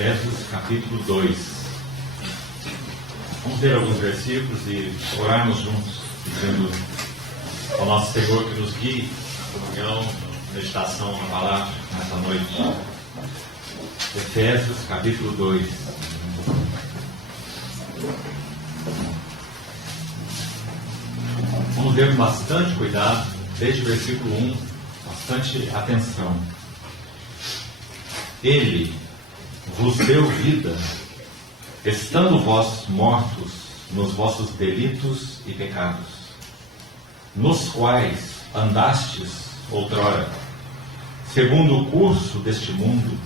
Efésios capítulo 2. Vamos ler alguns versículos e orarmos juntos, pedindo ao nosso Senhor que nos guie na comunhão, na meditação, na palavra, nessa noite. Efésios capítulo 2. Vamos ler com bastante cuidado, desde o versículo 1, bastante atenção. Ele vos deu vida, estando vós mortos nos vossos delitos e pecados, nos quais andastes outrora, segundo o curso deste mundo,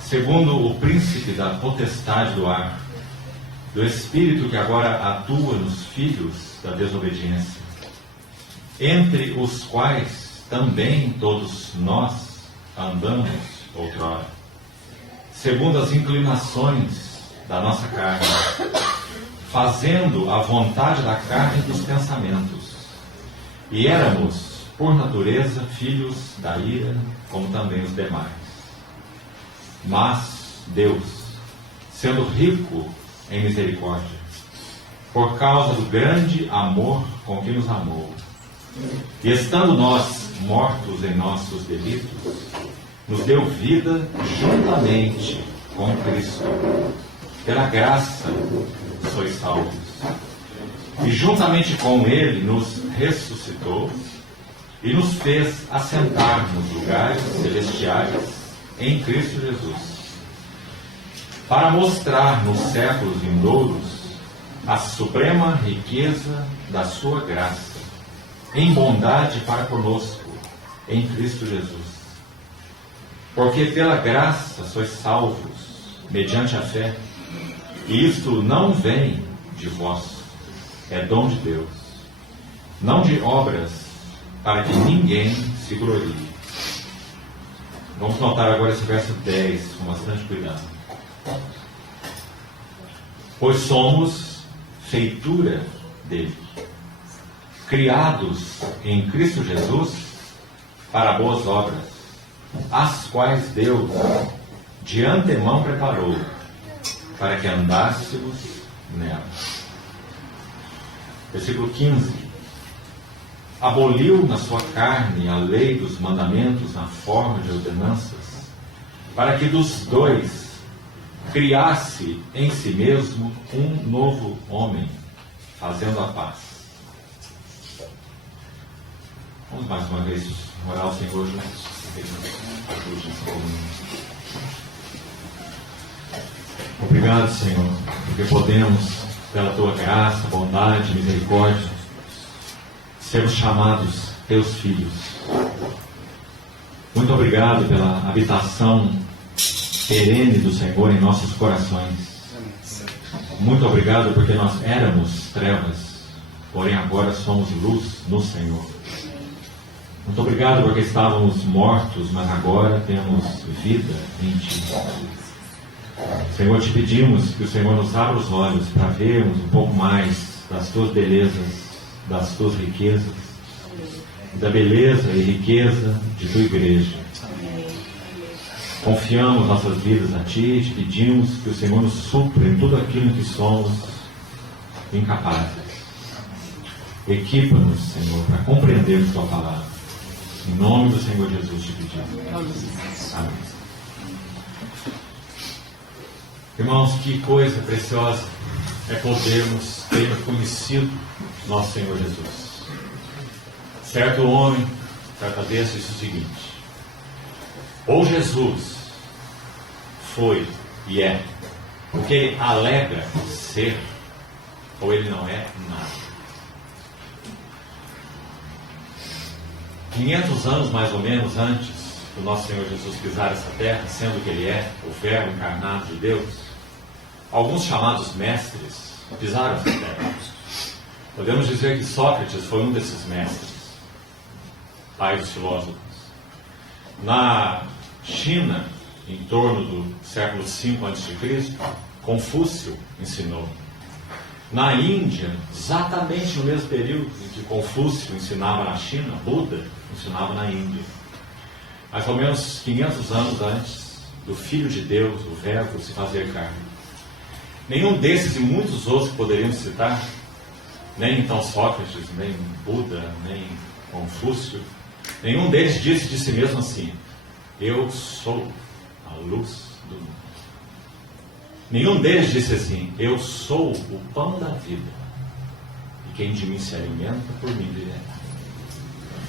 segundo o príncipe da potestade do ar, do espírito que agora atua nos filhos da desobediência, entre os quais também todos nós andamos outrora, segundo as inclinações da nossa carne, fazendo a vontade da carne e dos pensamentos, e éramos, por natureza, filhos da ira, como também os demais. Mas Deus, sendo rico em misericórdia, por causa do grande amor com que nos amou, e estando nós mortos em nossos delitos, nos deu vida juntamente com Cristo. Pela graça sois salvos. E juntamente com Ele nos ressuscitou e nos fez assentar nos lugares celestiais em Cristo Jesus, para mostrar nos séculos vindouros a suprema riqueza da sua graça, em bondade para conosco, em Cristo Jesus. Porque pela graça sois salvos, mediante a fé, e isto não vem de vós, é dom de Deus, não de obras, para que ninguém se glorie. Vamos notar agora esse verso 10, com bastante cuidado. Pois somos feitura dele, criados em Cristo Jesus para boas obras, as quais Deus de antemão preparou para que andássemos nelas. Versículo 15. Aboliu na sua carne a lei dos mandamentos na forma de ordenanças, para que dos dois criasse em si mesmo um novo homem, fazendo a paz. Vamos mais uma vez orar ao Senhor juntos. Obrigado, Senhor, porque podemos, pela Tua graça, bondade, misericórdia, sermos chamados Teus filhos. Muito obrigado pela habitação perene do Senhor em nossos corações. Muito obrigado porque nós éramos trevas, porém agora somos luz no Senhor. Muito obrigado porque estávamos mortos, mas agora temos vida em Ti. Senhor, te pedimos que o Senhor nos abra os olhos para vermos um pouco mais das Tuas belezas, das Tuas riquezas, da beleza e riqueza de Tua igreja. Confiamos nossas vidas a Ti e te pedimos que o Senhor nos supra em tudo aquilo em que somos incapazes. Equipa-nos, Senhor, para compreendermos Tua palavra. Em nome do Senhor Jesus te pedimos. Amém. Irmãos, que coisa preciosa é podermos ter conhecido nosso Senhor Jesus. Certo homem, certa vez, disse o seguinte: ou Jesus foi e é o que ele alega ser, ou ele não é nada. 500 anos mais ou menos antes do nosso Senhor Jesus pisar essa terra, sendo que Ele é o Verbo encarnado de Deus, alguns chamados mestres pisaram essa terra. Podemos dizer que Sócrates foi um desses mestres, pai dos filósofos. Na China, em torno do século V a.C., Confúcio ensinou. Na Índia, exatamente no mesmo período em que Confúcio ensinava na China, Buda ensinava na Índia. Mais ou menos 500 anos antes, do Filho de Deus, o Verbo se fazer carne. Nenhum desses e muitos outros que poderíamos citar, nem então Sócrates, nem Buda, nem Confúcio, nenhum deles disse de si mesmo assim: eu sou a luz do mundo. Nenhum deles disse assim: eu sou o pão da vida, e quem de mim se alimenta, por mim viverá.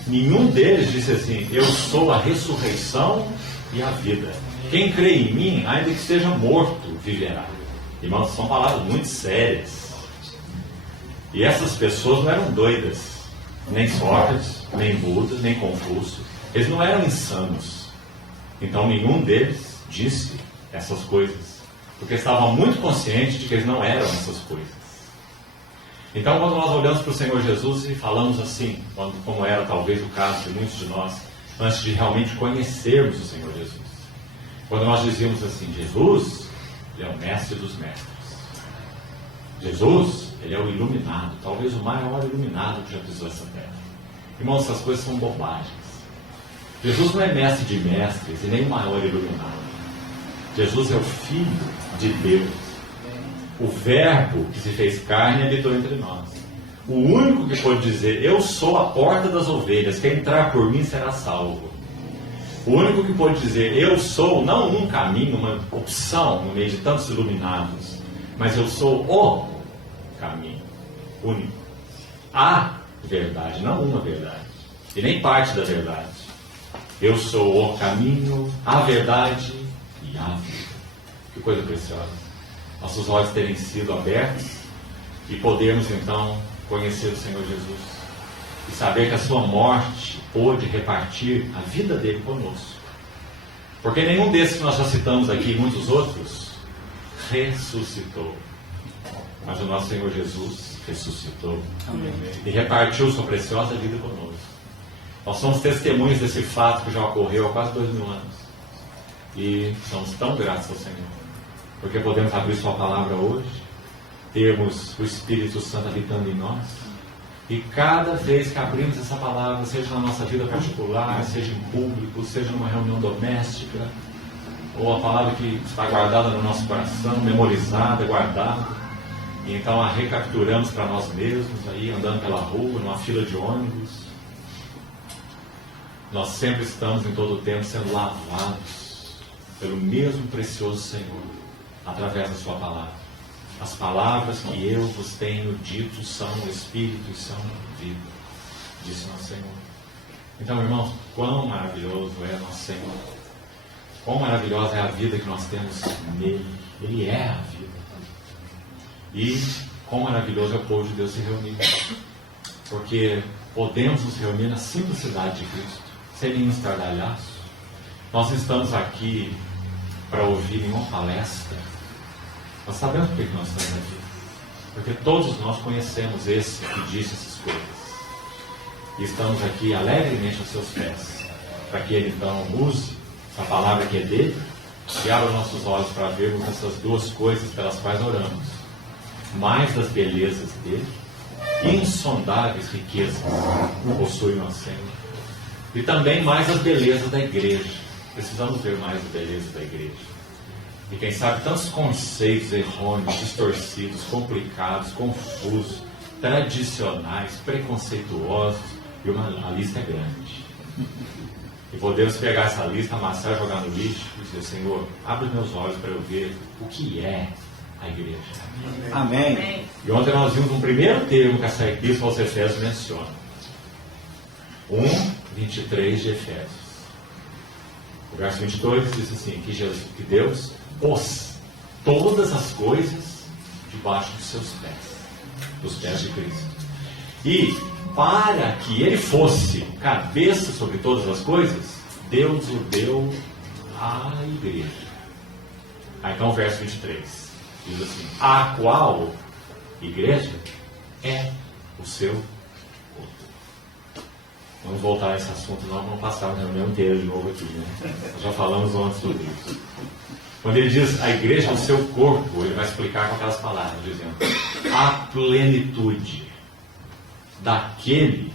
Nenhum deles disse assim: eu sou a ressurreição e a vida. Quem crê em mim, ainda que esteja morto, viverá. Irmãos, são palavras muito sérias. E essas pessoas não eram doidas. Nem Sócrates, nem Buda, nem Confúcio. Eles não eram insanos. Então nenhum deles disse essas coisas, porque estavam muito conscientes de que eles não eram essas coisas. Então, quando nós olhamos para o Senhor Jesus e falamos assim, como era talvez o caso de muitos de nós, antes de realmente conhecermos o Senhor Jesus, quando nós dizíamos assim: Jesus, Ele é o mestre dos mestres. Jesus, Ele é o iluminado, talvez o maior iluminado que já pisou essa terra. Irmãos, essas coisas são bobagens. Jesus não é mestre de mestres e nem o maior iluminado. Jesus é o Filho de Deus, o Verbo que se fez carne e habitou entre nós. O único que pode dizer: eu sou a porta das ovelhas, quem entrar por mim será salvo. O único que pode dizer: eu sou, não um caminho, uma opção no meio de tantos iluminados, mas eu sou o caminho único, a verdade, não uma verdade, e nem parte da verdade. Eu sou o caminho, a verdade e a vida. Que coisa preciosa. Nossos olhos terem sido abertos e podermos então conhecer o Senhor Jesus e saber que a sua morte pôde repartir a vida dele conosco. Porque nenhum desses que nós já citamos aqui, e muitos outros, ressuscitou. Mas o nosso Senhor Jesus ressuscitou. Amém. E repartiu sua preciosa vida conosco. Nós somos testemunhas desse fato que já ocorreu há quase 2000 anos. E somos tão gratos ao Senhor, porque podemos abrir sua palavra hoje, termos o Espírito Santo habitando em nós, e cada vez que abrimos essa palavra, seja na nossa vida particular, seja em público, seja numa reunião doméstica, ou a palavra que está guardada no nosso coração, memorizada, guardada, e então a recapturamos para nós mesmos, aí andando pela rua, numa fila de ônibus, nós sempre estamos em todo o tempo sendo lavados pelo mesmo precioso Senhor, através da sua palavra. As palavras que eu vos tenho dito são Espírito e são vida, disse nosso Senhor. Então, irmãos, quão maravilhoso é nosso Senhor. Quão maravilhosa é a vida que nós temos nele. Ele é a vida. E quão maravilhoso é o povo de Deus se reunir. Porque podemos nos reunir na simplicidade de Cristo, sem nenhum estardalhaço. Nós estamos aqui para ouvir nenhuma palestra. Nós sabemos por que nós estamos aqui. Porque todos nós conhecemos esse que disse essas coisas. E estamos aqui alegremente aos seus pés, para que ele então use a palavra que é dele e abra nossos olhos para vermos essas duas coisas pelas quais oramos. Mais das belezas dele, insondáveis riquezas possui o nosso Senhor. E também mais as belezas da igreja. Precisamos ver mais as belezas da igreja. E quem sabe tantos conceitos errôneos, distorcidos, complicados, confusos, tradicionais, preconceituosos, e a lista é grande. E podemos pegar essa lista, amassar, jogar no lixo e dizer: Senhor, abre meus olhos para eu ver o que é a igreja. Amém. E ontem nós vimos um primeiro termo que essa epístola aos Efésios menciona. 1:23 de Efésios. O verso 22 diz assim: que Deus pôs todas as coisas debaixo dos seus pés, dos pés de Cristo. E para que ele fosse cabeça sobre todas as coisas, Deus o deu à igreja. Aí então o verso 23 diz assim: a qual igreja é o seu corpo. Vamos voltar a esse assunto, nós vamos passar a reunião inteira de novo aqui, né? Nós já falamos ontem sobre isso. Quando ele diz a igreja é o seu corpo, ele vai explicar com aquelas palavras, dizendo: a plenitude daquele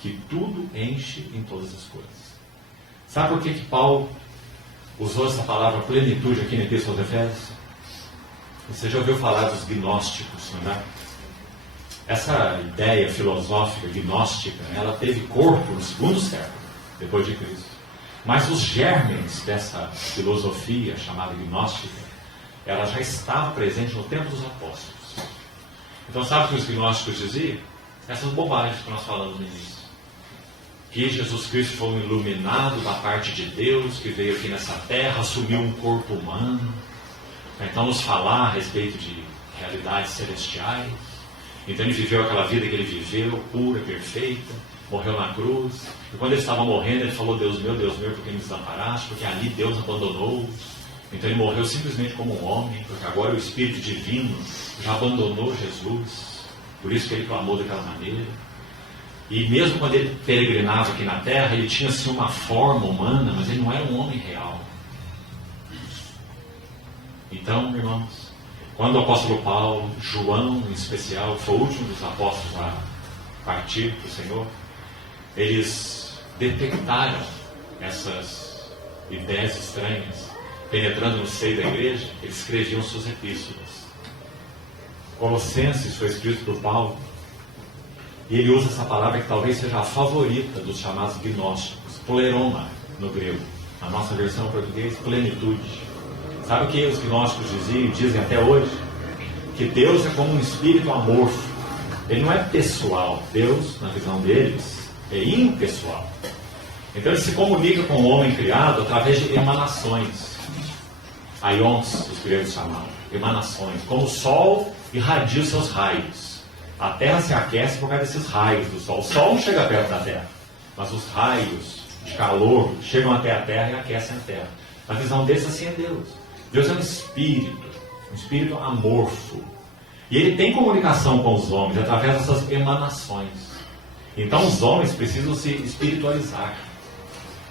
que tudo enche em todas as coisas. Sabe por que Paulo usou essa palavra plenitude aqui na Epístola aos Efésios? Você já ouviu falar dos gnósticos, não é? Essa ideia filosófica gnóstica, ela teve corpo no segundo século, depois de Cristo. Mas os germes dessa filosofia chamada gnóstica, ela já estava presente no tempo dos apóstolos. Então sabe o que os gnósticos diziam? Essas bobagens que nós falamos no início. Que Jesus Cristo foi um iluminado da parte de Deus, que veio aqui nessa terra, assumiu um corpo humano, para então nos falar a respeito de realidades celestiais. Então ele viveu aquela vida que ele viveu, pura, perfeita, morreu na cruz, e quando ele estava morrendo ele falou: Deus meu, por que me desamparaste? Porque ali Deus abandonou. Então ele morreu simplesmente como um homem, porque agora o Espírito Divino já abandonou Jesus, por isso que ele clamou daquela maneira. E mesmo quando ele peregrinava aqui na terra, ele tinha assim uma forma humana, mas ele não era um homem real. Então, irmãos, quando o apóstolo Paulo, João em especial, foi o último dos apóstolos a partir para o Senhor, eles detectaram essas ideias estranhas penetrando no seio da igreja. Eles escreviam suas epístolas. Colossenses foi escrito por Paulo, e ele usa essa palavra que talvez seja a favorita dos chamados gnósticos, pleroma no grego. A nossa versão em português, plenitude. Sabe o que os gnósticos diziam e dizem até hoje? Que Deus é como um espírito amorfo. Ele não é pessoal. Deus, na visão deles, é impessoal. Então ele se comunica com o homem criado através de emanações. Aions, os gregos chamavam. Emanações. Como o sol irradia os seus raios. A terra se aquece por causa desses raios do sol. O sol não chega perto da terra, mas os raios de calor chegam até a terra e aquecem a terra. A visão deles assim é Deus. Deus é um espírito amorfo. E ele tem comunicação com os homens através dessas emanações. Então os homens precisam se espiritualizar.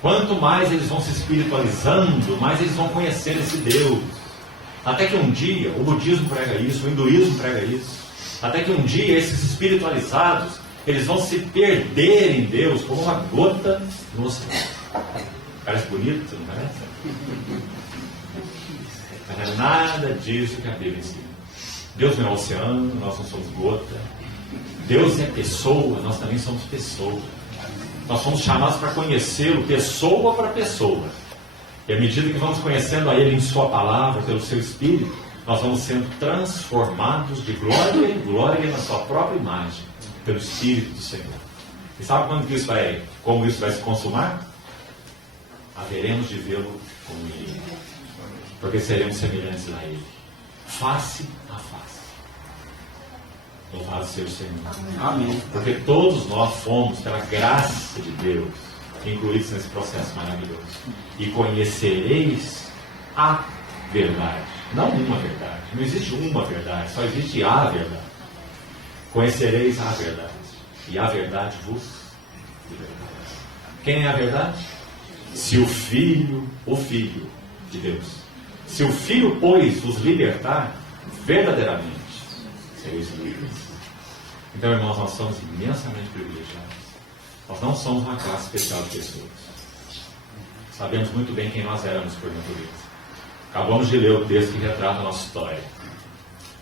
Quanto mais eles vão se espiritualizando, mais eles vão conhecer esse Deus. Até que um dia, o budismo prega isso, o hinduísmo prega isso. Até que um dia esses espiritualizados, eles vão se perder em Deus como uma gota no oceano. Parece bonito, não parece? Mas não é nada disso que a Bíblia ensina. Deus não é oceano, nós não somos gota. Deus é pessoa, nós também somos pessoa. Nós somos chamados para conhecê-lo pessoa para pessoa. E à medida que vamos conhecendo a Ele em Sua palavra, pelo Seu Espírito, nós vamos sendo transformados de glória em glória na Sua própria imagem, pelo Espírito do Senhor. E sabe como isso vai se consumar? Haveremos de vê-lo como Ele, porque seremos semelhantes a Ele, face a face. Louvado seja o Senhor. Amém. Porque todos nós fomos, pela graça de Deus, incluídos nesse processo maravilhoso. E conhecereis a verdade. Não uma verdade. Não existe uma verdade, só existe a verdade. Conhecereis a verdade. E a verdade vos libertará. Quem é a verdade? Se o Filho de Deus. Se o Filho, pois, vos libertar, verdadeiramente sereis livres. Então, irmãos, nós somos imensamente privilegiados. Nós não somos uma classe especial de pessoas. Sabemos muito bem quem nós éramos por natureza. Acabamos de ler o texto que retrata a nossa história.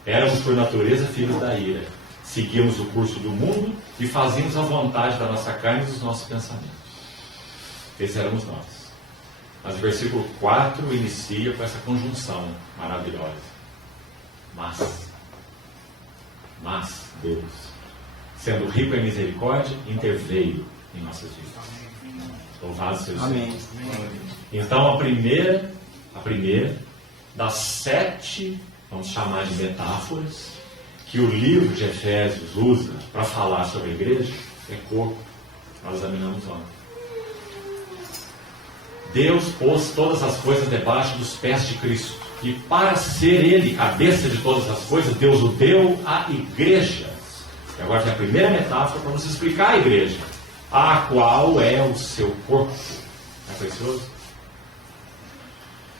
Éramos por natureza filhos da ira. Seguíamos o curso do mundo e fazíamos a vontade da nossa carne e dos nossos pensamentos. Esses éramos nós. Mas o versículo 4 inicia com essa conjunção maravilhosa. Mas Deus, sendo rico em misericórdia, interveio em nossas vidas. Louvado seja o Senhor. Então a primeira das 7, vamos chamar de metáforas, que o livro de Efésios usa para falar sobre a igreja, é corpo. Nós examinamos ontem. Deus pôs todas as coisas debaixo dos pés de Cristo. E para ser Ele cabeça de todas as coisas, Deus o deu à igreja. E agora tem a primeira metáfora para nos explicar a igreja, a qual é o seu corpo. É precioso?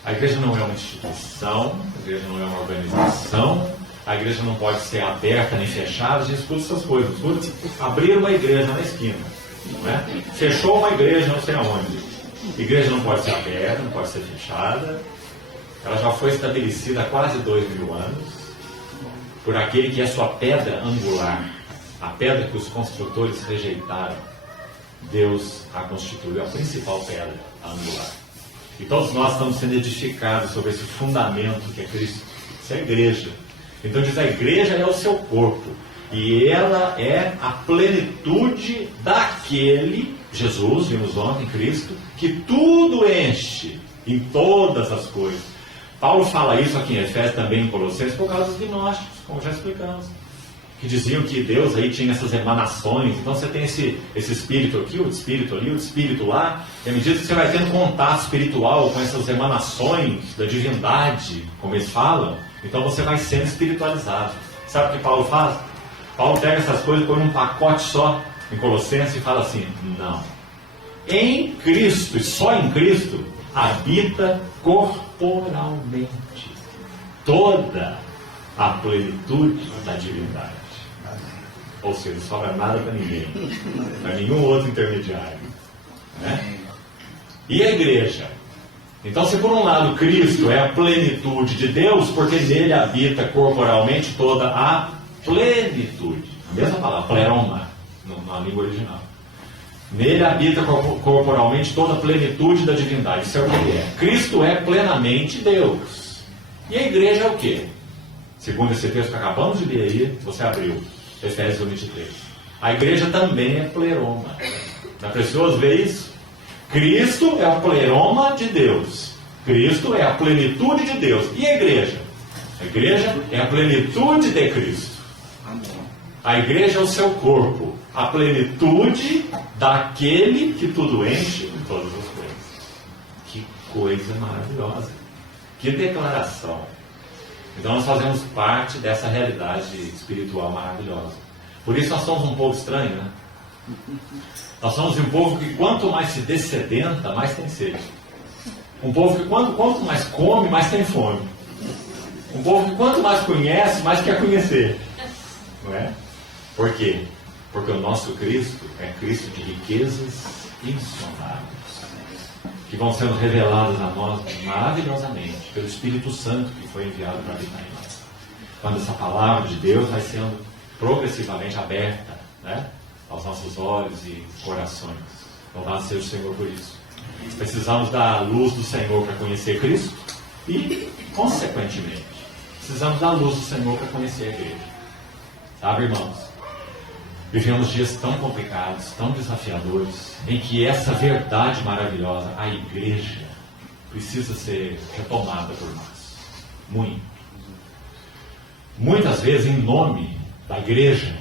A igreja não é uma instituição, a igreja não é uma organização, a igreja não pode ser aberta nem fechada. A gente escuta essas coisas. Escuta, abrir uma igreja na esquina, não é? Fechou uma igreja não sei aonde. A igreja não pode ser aberta, não pode ser fechada. Ela já foi estabelecida há quase 2000 anos por aquele que é sua pedra angular, a pedra que os construtores rejeitaram. Deus a constituiu a principal pedra angular. E todos nós estamos sendo edificados sobre esse fundamento que é Cristo. Isso é a igreja. Então diz, a igreja é o seu corpo. E ela é a plenitude daquele, Jesus, vimos ontem, Cristo, que tudo enche em todas as coisas. Paulo fala isso aqui em Efésios, também em Colossenses, por causa dos gnósticos, como já explicamos. Que diziam que Deus aí tinha essas emanações. Então você tem esse espírito aqui, o espírito ali, o espírito lá. E à medida que você vai tendo contato espiritual com essas emanações da divindade, como eles falam, então você vai sendo espiritualizado. Sabe o que Paulo faz? Paulo pega essas coisas e põe num pacote só em Colossenses e fala assim, não. Em Cristo, e só em Cristo, habita corporalmente toda a plenitude da divindade. Ou seja, não sobra nada para ninguém, para nenhum outro intermediário, né? E a igreja? Então, se por um lado Cristo é a plenitude de Deus, porque nele habita corporalmente toda a plenitude, a mesma palavra, pleroma, na língua original. Nele habita corporalmente toda a plenitude da divindade. Isso é o que ele é. Cristo é plenamente Deus. E a igreja é o quê? Segundo esse texto que acabamos de ler aí, você abriu, Efésios 23. A igreja também é pleroma. Não é precioso ver isso? Cristo é o pleroma de Deus. Cristo é a plenitude de Deus. E a igreja? A igreja é a plenitude de Cristo. A igreja é o seu corpo, a plenitude daquele que tudo enche em todas as coisas. Que coisa maravilhosa. Que declaração. Então nós fazemos parte dessa realidade espiritual maravilhosa. Por isso nós somos um povo estranho, né? Nós somos um povo que quanto mais se dessedenta, mais tem sede. Um povo que quanto mais come, mais tem fome. Um povo que quanto mais conhece, mais quer conhecer. Não é? Por quê? Porque o nosso Cristo é Cristo de riquezas insondáveis, que vão sendo reveladas a nós maravilhosamente pelo Espírito Santo que foi enviado para habitar em nós. Quando essa palavra de Deus vai sendo progressivamente aberta, né, aos nossos olhos e corações. Louvado seja o Senhor por isso. Precisamos da luz do Senhor para conhecer Cristo e, consequentemente, precisamos da luz do Senhor para conhecer a igreja. Sabe, irmãos? Vivemos dias tão complicados, tão desafiadores, em que essa verdade maravilhosa, a igreja, precisa ser retomada por nós. Muitas vezes, em nome da igreja,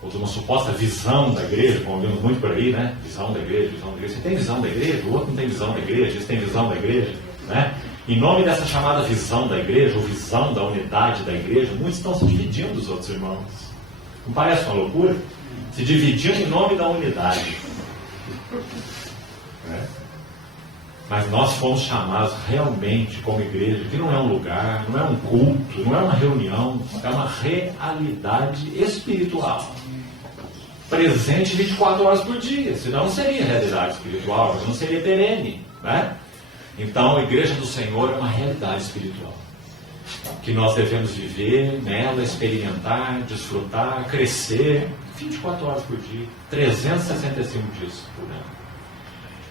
ou de uma suposta visão da igreja, como vimos muito por aí, né? Visão da igreja, visão da igreja. Você tem visão da igreja, o outro não tem visão da igreja, esse tem visão da igreja, né? Em nome dessa chamada visão da igreja, ou visão da unidade da igreja, muitos estão se dividindo dos outros irmãos. Não parece uma loucura? Se dividindo em nome da unidade. Né? Mas nós fomos chamados realmente como igreja, que não é um lugar, não é um culto, não é uma reunião, é uma realidade espiritual. Presente 24 horas por dia, senão não seria realidade espiritual, não seria perene. Né? Então a igreja do Senhor é uma realidade espiritual, que nós devemos viver nela, experimentar, desfrutar, crescer 24 horas por dia, 365 dias por ano.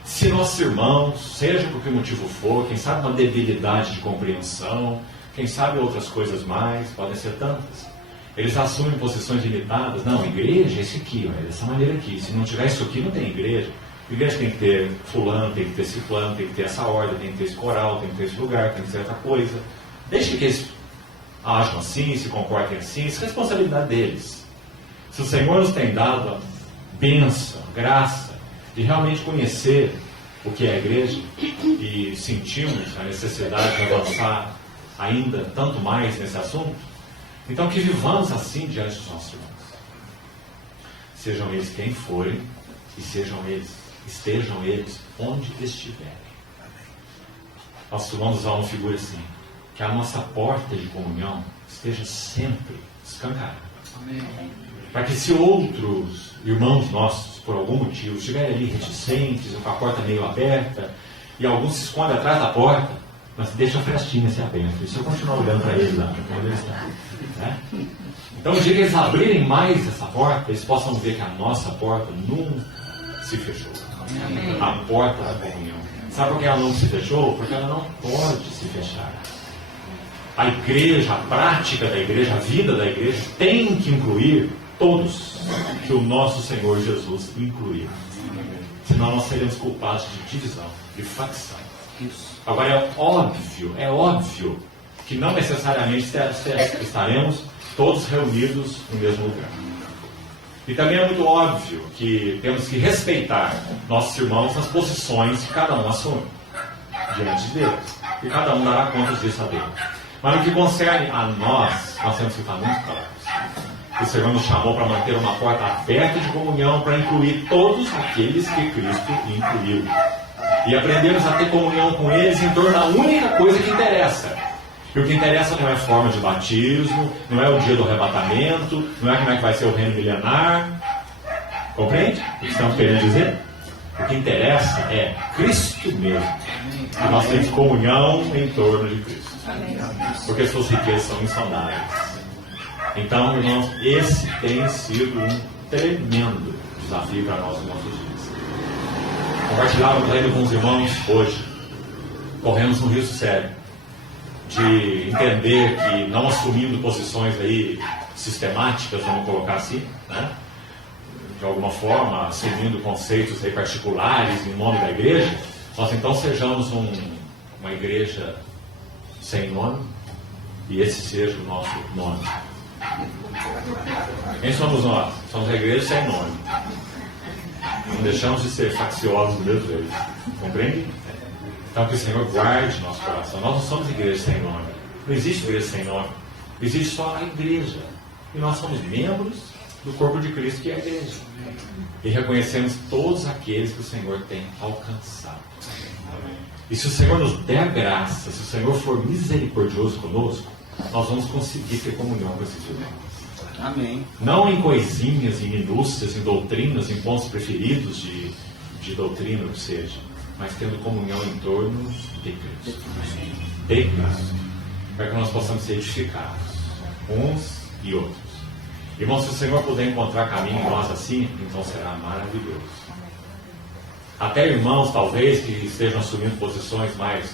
Se nossos irmãos, seja por que motivo for, quem sabe uma debilidade de compreensão, quem sabe outras coisas mais, podem ser tantas, eles assumem posições limitadas. Não, igreja é isso aqui, é dessa maneira aqui. Se não tiver isso aqui, não tem igreja. A igreja tem que ter fulano, tem que ter ciclano, tem que ter essa ordem, tem que ter esse coral, tem que ter esse lugar, tem que ter outra coisa. Deixe que eles ajam assim, se comportem assim, isso é responsabilidade deles. Se o Senhor nos tem dado a bênção, a graça de realmente conhecer o que é a igreja e sentimos a necessidade de avançar ainda tanto mais nesse assunto, então que vivamos assim diante dos nossos irmãos. Sejam eles quem forem e estejam eles onde estiverem. Nós costumamos usar uma figura assim, que a nossa porta de comunhão esteja sempre escancarada. Amém. para que se outros irmãos nossos, por algum motivo, estiverem ali reticentes, com a porta meio aberta, e alguns se escondem atrás da porta, mas deixa a frestinha se aberta. E se eu continuar olhando para eles lá, onde eles estão, né? Então, no dia que eles abrirem mais essa porta, eles possam ver que a nossa porta nunca se fechou. A porta da comunhão. Sabe por que ela não se fechou? Porque ela não pode se fechar. A igreja, a prática da igreja, a vida da igreja tem que incluir todos que o nosso Senhor Jesus incluiu. Senão nós seremos culpados de divisão, de facção. Agora é óbvio que não necessariamente estaremos todos reunidos no mesmo lugar. E também é muito óbvio que temos que respeitar nossos irmãos nas posições que cada um assume diante de Deus. E cada um dará contas disso a Deus. Mas no que concerne a nós temos que estar muito claros. O Senhor nos chamou para manter uma porta aberta de comunhão, para incluir todos aqueles que Cristo incluiu. E aprendemos a ter comunhão com eles em torno da única coisa que interessa. E o que interessa não é a forma de batismo, não é o dia do arrebatamento, não é como é que vai ser o reino milenar. Compreende o que estamos querendo dizer? O que interessa é Cristo mesmo. E nós temos comunhão em torno de Cristo. Porque suas riquezas são insondáveis. Então, irmãos, esse tem sido um tremendo desafio para nós nos nossos dias. Compartilhava ainda com os irmãos hoje. Corremos um risco sério de entender que, não assumindo posições aí sistemáticas, vamos colocar assim, né? De alguma forma, assumindo conceitos aí particulares em nome da igreja, nós então sejamos uma igreja sem nome, e esse seja o nosso nome. Quem somos nós? Somos a igreja sem nome. Não deixamos de ser facciosos do mesmo jeito. Compreende? Então que o Senhor guarde nosso coração. Nós não somos igreja sem nome. Não existe igreja sem nome. Existe só a igreja. E nós somos membros do corpo de Cristo, que é a igreja. E reconhecemos todos aqueles que o Senhor tem alcançado. E se o Senhor nos der graça, se o Senhor for misericordioso conosco, nós vamos conseguir ter comunhão com esses irmãos. Amém. Não em coisinhas, em minúcias, em doutrinas, em pontos preferidos de doutrina, ou que seja, mas tendo comunhão em torno de Cristo. De Cristo. Para que nós possamos ser edificados, uns e outros. Irmãos, se o Senhor puder encontrar caminho em nós assim, então será maravilhoso. Até irmãos, talvez, que estejam assumindo posições mais,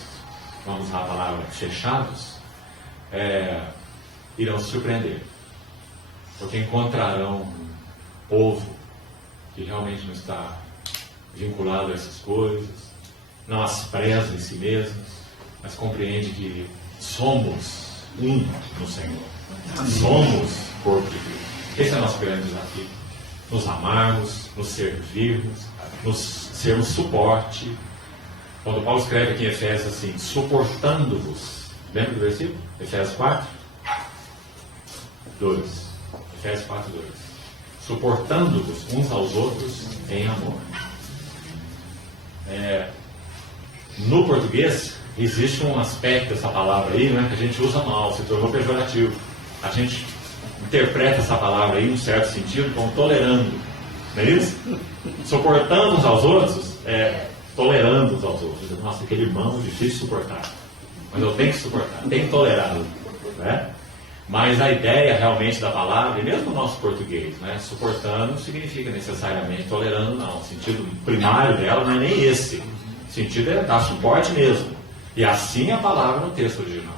vamos usar a palavra, fechados, irão se surpreender. Porque encontrarão um povo que realmente não está vinculado a essas coisas, não as preza em si mesmos, mas compreende que somos um no Senhor. Somos corpo de Cristo. Esse é o nosso grande desafio. Nos amarmos, nos servirmos, nos sermos suporte. Quando Paulo escreve aqui em Efésios assim, suportando-vos. Lembra do versículo? Efésios 4, 2. Efésios 4, 2. Suportando-vos uns aos outros em amor. No português, existe um aspecto dessa palavra aí, né, que a gente usa mal, se tornou pejorativo. A gente interpreta essa palavra aí, num certo sentido, como tolerando. Não é isso? Suportando uns aos outros, tolerando uns aos outros. Nossa, aquele irmão é difícil de suportar. Mas eu tenho que suportar, tenho que tolerá-lo. Né? Mas a ideia realmente da palavra, e mesmo no nosso português, né, suportando significa necessariamente tolerando, não. O sentido primário dela não é nem esse. O sentido é dar suporte mesmo. E assim a palavra no texto original.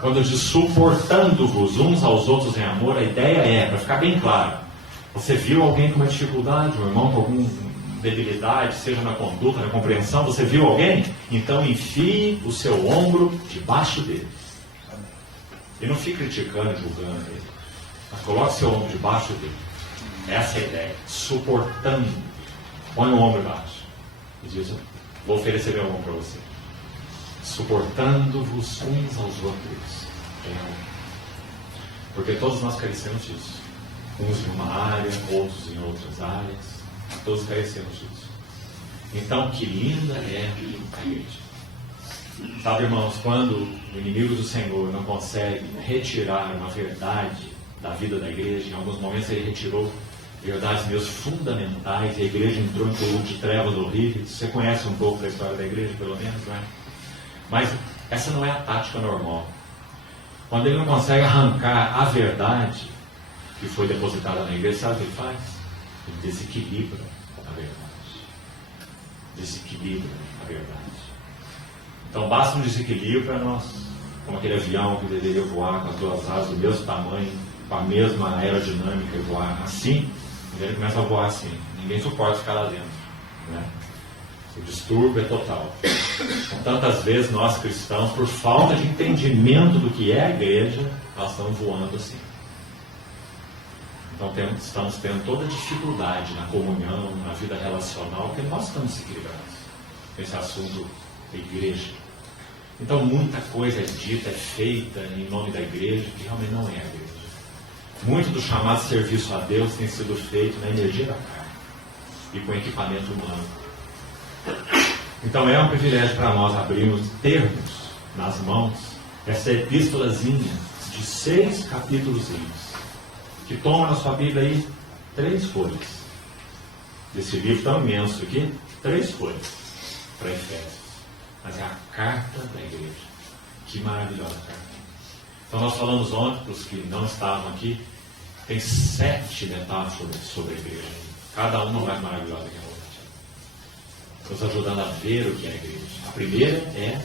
Quando diz suportando-vos uns aos outros em amor, a ideia para ficar bem claro, você viu alguém com uma dificuldade, um irmão com alguma debilidade, seja na conduta, na compreensão, você viu alguém? Então enfie o seu ombro debaixo dele. E não fique criticando, julgando ele, mas coloque seu ombro debaixo dele. Essa é a ideia. Suportando. Põe o ombro embaixo. E diz, vou oferecer meu ombro para você. Suportando-vos uns aos outros. Porque todos nós carecemos disso. Uns em uma área, outros em outras áreas. Todos carecemos disso. Então, que linda é a igreja. Sabe, irmãos, quando o inimigo do Senhor não consegue retirar uma verdade da vida da igreja. Em alguns momentos ele retirou verdades meus fundamentais e a igreja entrou em período de trevas horríveis. Você conhece um pouco da história da igreja, pelo menos, não é? Mas essa não é a tática normal. Quando ele não consegue arrancar a verdade que foi depositada na igreja, sabe o que ele faz? Ele desequilibra a verdade. Desequilibra a verdade. Então basta um desequilíbrio para nós, como aquele avião que deveria voar com as duas asas do mesmo tamanho, com a mesma aerodinâmica e voar assim, ele começa a voar assim. Ninguém suporta ficar lá dentro, né? O distúrbio é total. Então, tantas vezes nós cristãos, por falta de entendimento do que é a igreja, nós estamos voando assim. Então estamos tendo toda a dificuldade na comunhão, na vida relacional, porque nós estamos desequilibrados nesse assunto da igreja. Então muita coisa é dita, é feita em nome da igreja, que realmente não é a igreja. Muito do chamado serviço a Deus tem sido feito na energia da carne e com equipamento humano. Então é um privilégio para nós termos nas mãos essa epístolazinha de 6 capítulos, que toma na sua Bíblia aí 3 folhas. Desse livro tão imenso aqui, 3 folhas para Efésios. Mas é a carta da igreja. Que maravilhosa carta. Então nós falamos ontem, para os que não estavam aqui, tem 7 metáforas sobre a igreja. Cada uma mais maravilhosa que a outra. Nos ajudando a ver o que é a igreja. A primeira é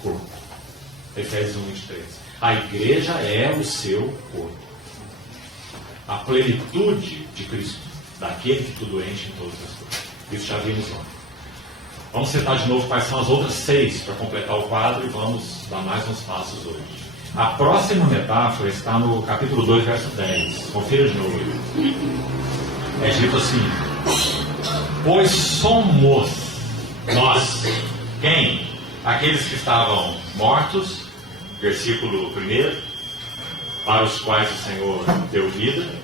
corpo. Efésios 1:23. A igreja é o seu corpo. A plenitude de Cristo, daquele que tudo enche em todas as coisas. Isso já vimos ontem. Vamos citar de novo quais são as outras 6 para completar o quadro e vamos dar mais uns passos hoje. A próxima metáfora está no capítulo 2, verso 10. Confira de novo. É dito assim: pois somos nós. Quem? Aqueles que estavam mortos, versículo 1, para os quais o Senhor deu vida.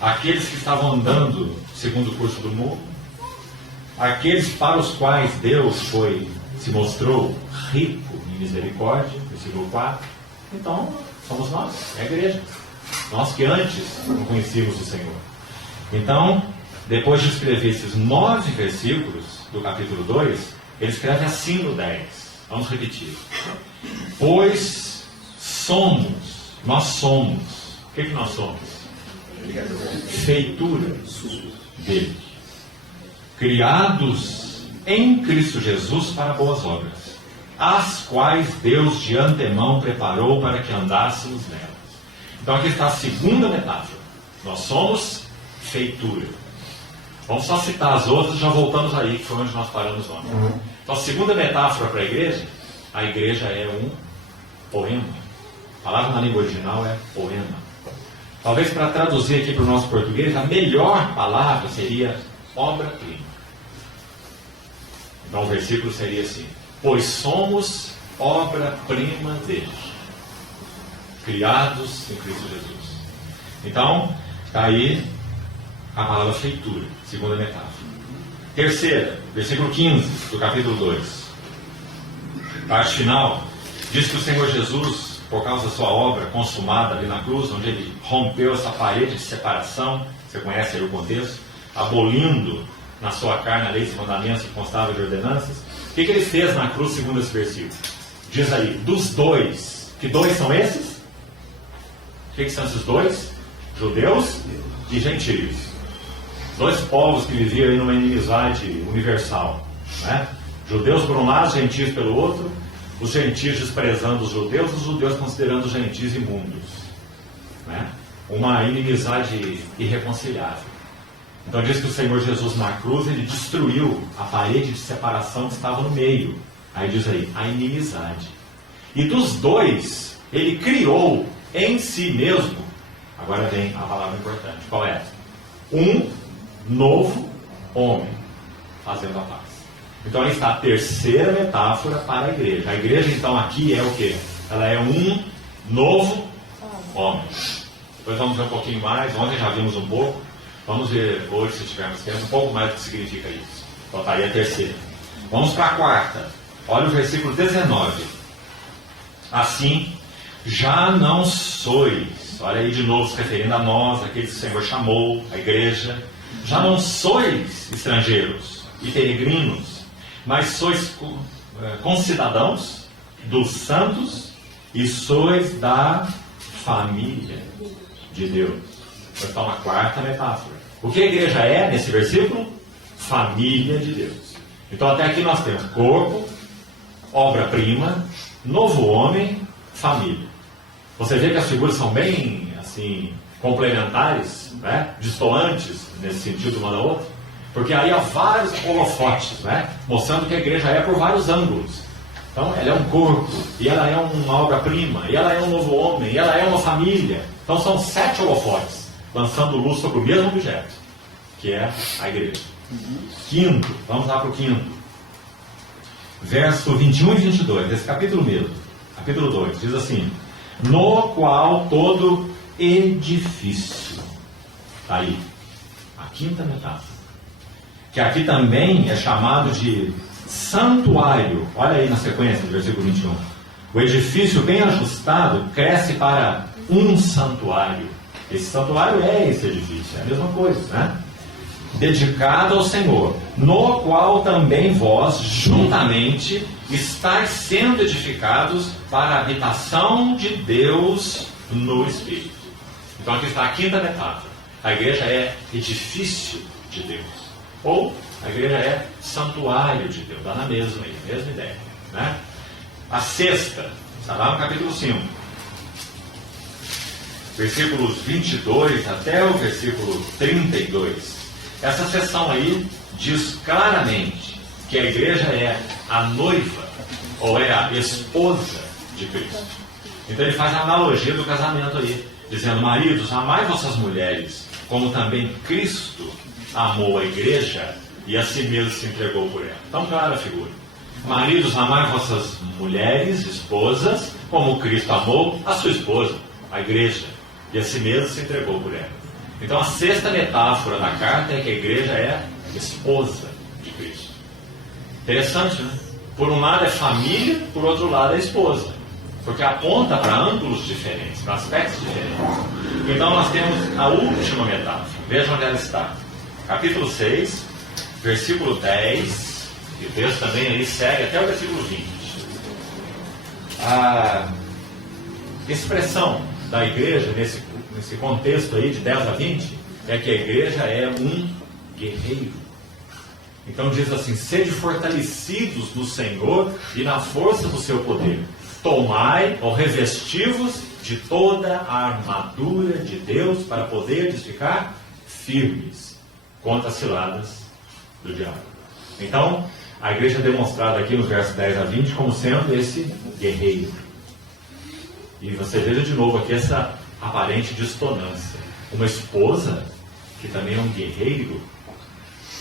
Aqueles que estavam andando segundo o curso do mundo. Aqueles para os quais Deus se mostrou rico em misericórdia, versículo 4. Então, somos nós, é a igreja. Nós que antes não conhecíamos o Senhor. Então, depois de escrever esses 9 versículos do capítulo 2, ele escreve assim no 10. Vamos repetir. Pois nós somos. O que nós somos? Feitura dele. Criados em Cristo Jesus para boas obras, as quais Deus de antemão preparou para que andássemos nelas. Então aqui está a segunda metáfora. Nós somos feitura. Vamos só citar as outras, já voltamos aí, que foi onde nós paramos ontem. Então a segunda metáfora para a igreja é um poema. A palavra na língua original é poema. Talvez para traduzir aqui para o nosso português, a melhor palavra seria obra-prima. Então o versículo seria assim: pois somos obra-prima dele, criados em Cristo Jesus. Então, está aí a palavra feitura, segunda metáfora. Terceira, versículo 15 do capítulo 2. Parte final, diz que o Senhor Jesus, por causa da sua obra consumada ali na cruz, onde ele rompeu essa parede de separação, você conhece aí o contexto, abolindo na sua carne a lei dos mandamentos que constava de ordenanças. O que ele fez na cruz, segundo esse versículo? Diz aí, dos dois. Que dois são esses? O que são esses dois? Judeus e gentios. 2 povos que viviam aí numa inimizade universal, né? Judeus por um lado, gentios pelo outro. Os gentios desprezando os judeus considerando os gentios imundos, né? Uma inimizade irreconciliável. Então diz que o Senhor Jesus na cruz, ele destruiu a parede de separação que estava no meio. Aí diz aí, a inimizade. E dos dois, ele criou em si mesmo, agora vem a palavra importante, qual é? Um novo homem, fazendo a paz. Então aí está a terceira metáfora para a igreja. A igreja então aqui é o quê? Ela é um novo homem. Depois vamos ver um pouquinho mais, ontem já vimos um pouco. Vamos ver hoje, se tivermos tempo, um pouco mais do que significa isso. Então está aí a terceira. Vamos para a quarta. Olha o versículo 19. Assim, já não sois, olha aí de novo se referindo a nós, aqueles que o Senhor chamou, a igreja. Já não sois estrangeiros e peregrinos, mas sois concidadãos dos santos e sois da família de Deus. Vai estar uma quarta metáfora. O que a igreja é nesse versículo? Família de Deus. Então até aqui nós temos corpo, obra-prima, novo homem, família. Você vê que as figuras são bem assim complementares, né? Destoantes nesse sentido uma da outra, porque aí há vários holofotes, né? Mostrando que a igreja é por vários ângulos. Então ela é um corpo, e ela é uma obra-prima, e ela é um novo homem, e ela é uma família. Então são 7 holofotes lançando luz sobre o mesmo objeto, que é a igreja. Quinto, vamos lá para o quinto. Verso 21 e 22, desse capítulo mesmo. Capítulo 2, diz assim: no qual todo edifício, tá aí, a quinta metáfora, que aqui também é chamado de santuário. Olha aí na sequência do versículo 21. O edifício bem ajustado cresce para um santuário. Esse santuário é esse edifício, é a mesma coisa, né? Dedicado ao Senhor, no qual também vós, juntamente, estáis sendo edificados para a habitação de Deus no Espírito. Então aqui está a quinta metáfora. A igreja é edifício de Deus. Ou a igreja é santuário de Deus. Dá na mesma aí, a mesma ideia, né? A sexta, está lá no capítulo 5. Versículos 22 até o versículo 32. Essa seção aí diz claramente que a igreja é a noiva, ou é a esposa de Cristo. Então ele faz a analogia do casamento aí, dizendo: maridos, amai vossas mulheres, como também Cristo amou a igreja e a si mesmo se entregou por ela. Então, clara a figura. Maridos, amai vossas mulheres, esposas, como Cristo amou a sua esposa, a igreja, e a si mesmo se entregou por ela. Então a sexta metáfora da carta é que a igreja é esposa de Cristo. Interessante, né? Por um lado é família, por outro lado é esposa. Porque aponta para ângulos diferentes, para aspectos diferentes. Então nós temos a última metáfora. Veja onde ela está. Capítulo 6, versículo 10. E o texto também aí segue até o versículo 20. A expressão da igreja nesse contexto aí de 10 a 20 é que a igreja é um guerreiro. Então diz assim: sede fortalecidos no Senhor e na força do seu poder, tomai ou revesti-vos de toda a armadura de Deus para poderes ficar firmes contra as ciladas do diabo. Então a igreja é demonstrada aqui nos versos 10 a 20 como sendo esse guerreiro. E você veja de novo aqui essa aparente dissonância. Uma esposa, que também é um guerreiro,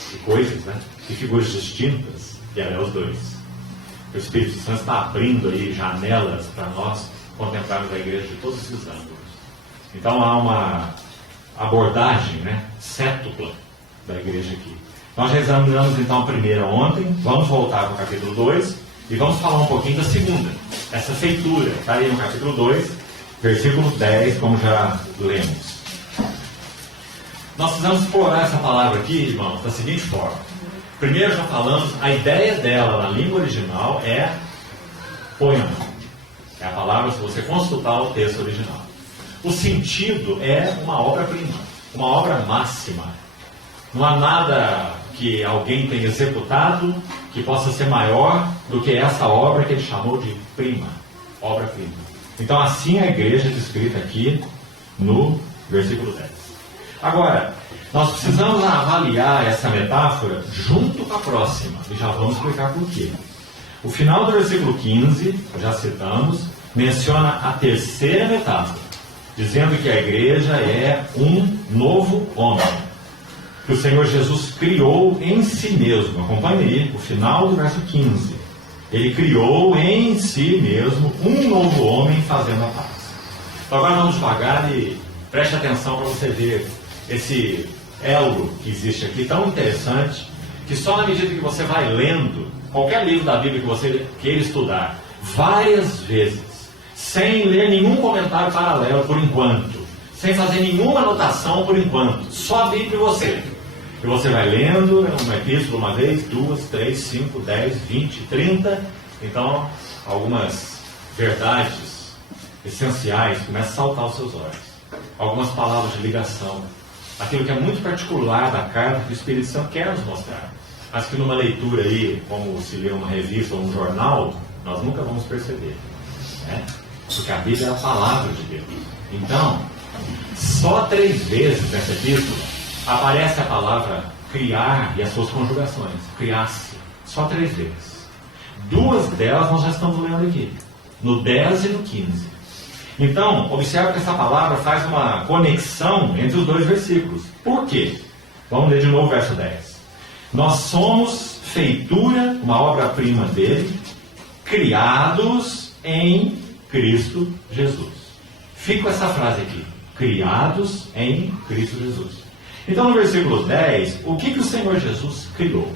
que coisas, né? Que figuras distintas, e ela é os dois. O Espírito Santo está abrindo aí janelas para nós contemplarmos a igreja de todos esses ângulos. Então há uma abordagem, né, cétupla da igreja aqui. Nós já examinamos então a primeira ontem, vamos voltar para o capítulo 2 e vamos falar um pouquinho da segunda. Essa feitura, está aí no capítulo 2, versículo 10, como já lemos. Nós precisamos explorar essa palavra aqui, irmãos, da seguinte forma. Primeiro já falamos, a ideia dela na língua original é poema. É a palavra, se você consultar o texto original. O sentido é uma obra-prima, uma obra máxima. Não há nada que alguém tenha executado que possa ser maior do que essa obra que ele chamou de prima, obra-prima. Então assim a igreja é descrita aqui no versículo 10. Agora, nós precisamos avaliar essa metáfora junto com a próxima, e já vamos explicar por quê. O final do versículo 15, já citamos, menciona a terceira metáfora, dizendo que a igreja é um novo homem, que o Senhor Jesus criou em si mesmo. Acompanhe aí o final do verso 15. Ele criou em si mesmo um novo homem fazendo a paz. Então agora vamos devagar e preste atenção para você ver esse elo que existe aqui, tão interessante, que só na medida que você vai lendo qualquer livro da Bíblia que você queira estudar várias vezes, sem ler nenhum comentário paralelo por enquanto, sem fazer nenhuma anotação por enquanto, só a Bíblia e você. E você vai lendo uma epístola uma vez, 2, 3, 5, 10, 20, 30. Então, algumas verdades essenciais começam a saltar aos seus olhos. Algumas palavras de ligação. Aquilo que é muito particular da carta que o Espírito Santo quer nos mostrar. Mas que numa leitura aí, como se lê uma revista ou um jornal, nós nunca vamos perceber. Né? Porque a Bíblia é a palavra de Deus. Então, só 3 vezes nessa epístola aparece a palavra criar e as suas conjugações. Criar-se. Só 3 vezes. 2 delas nós já estamos lendo aqui. No 10 e no 15. Então, observe que essa palavra faz uma conexão entre os 2 versículos. Por quê? Vamos ler de novo o verso 10. Nós somos feitura, uma obra-prima dele, criados em Cristo Jesus. Fica com essa frase aqui. Criados em Cristo Jesus. Então, no versículo 10, o que o Senhor Jesus criou?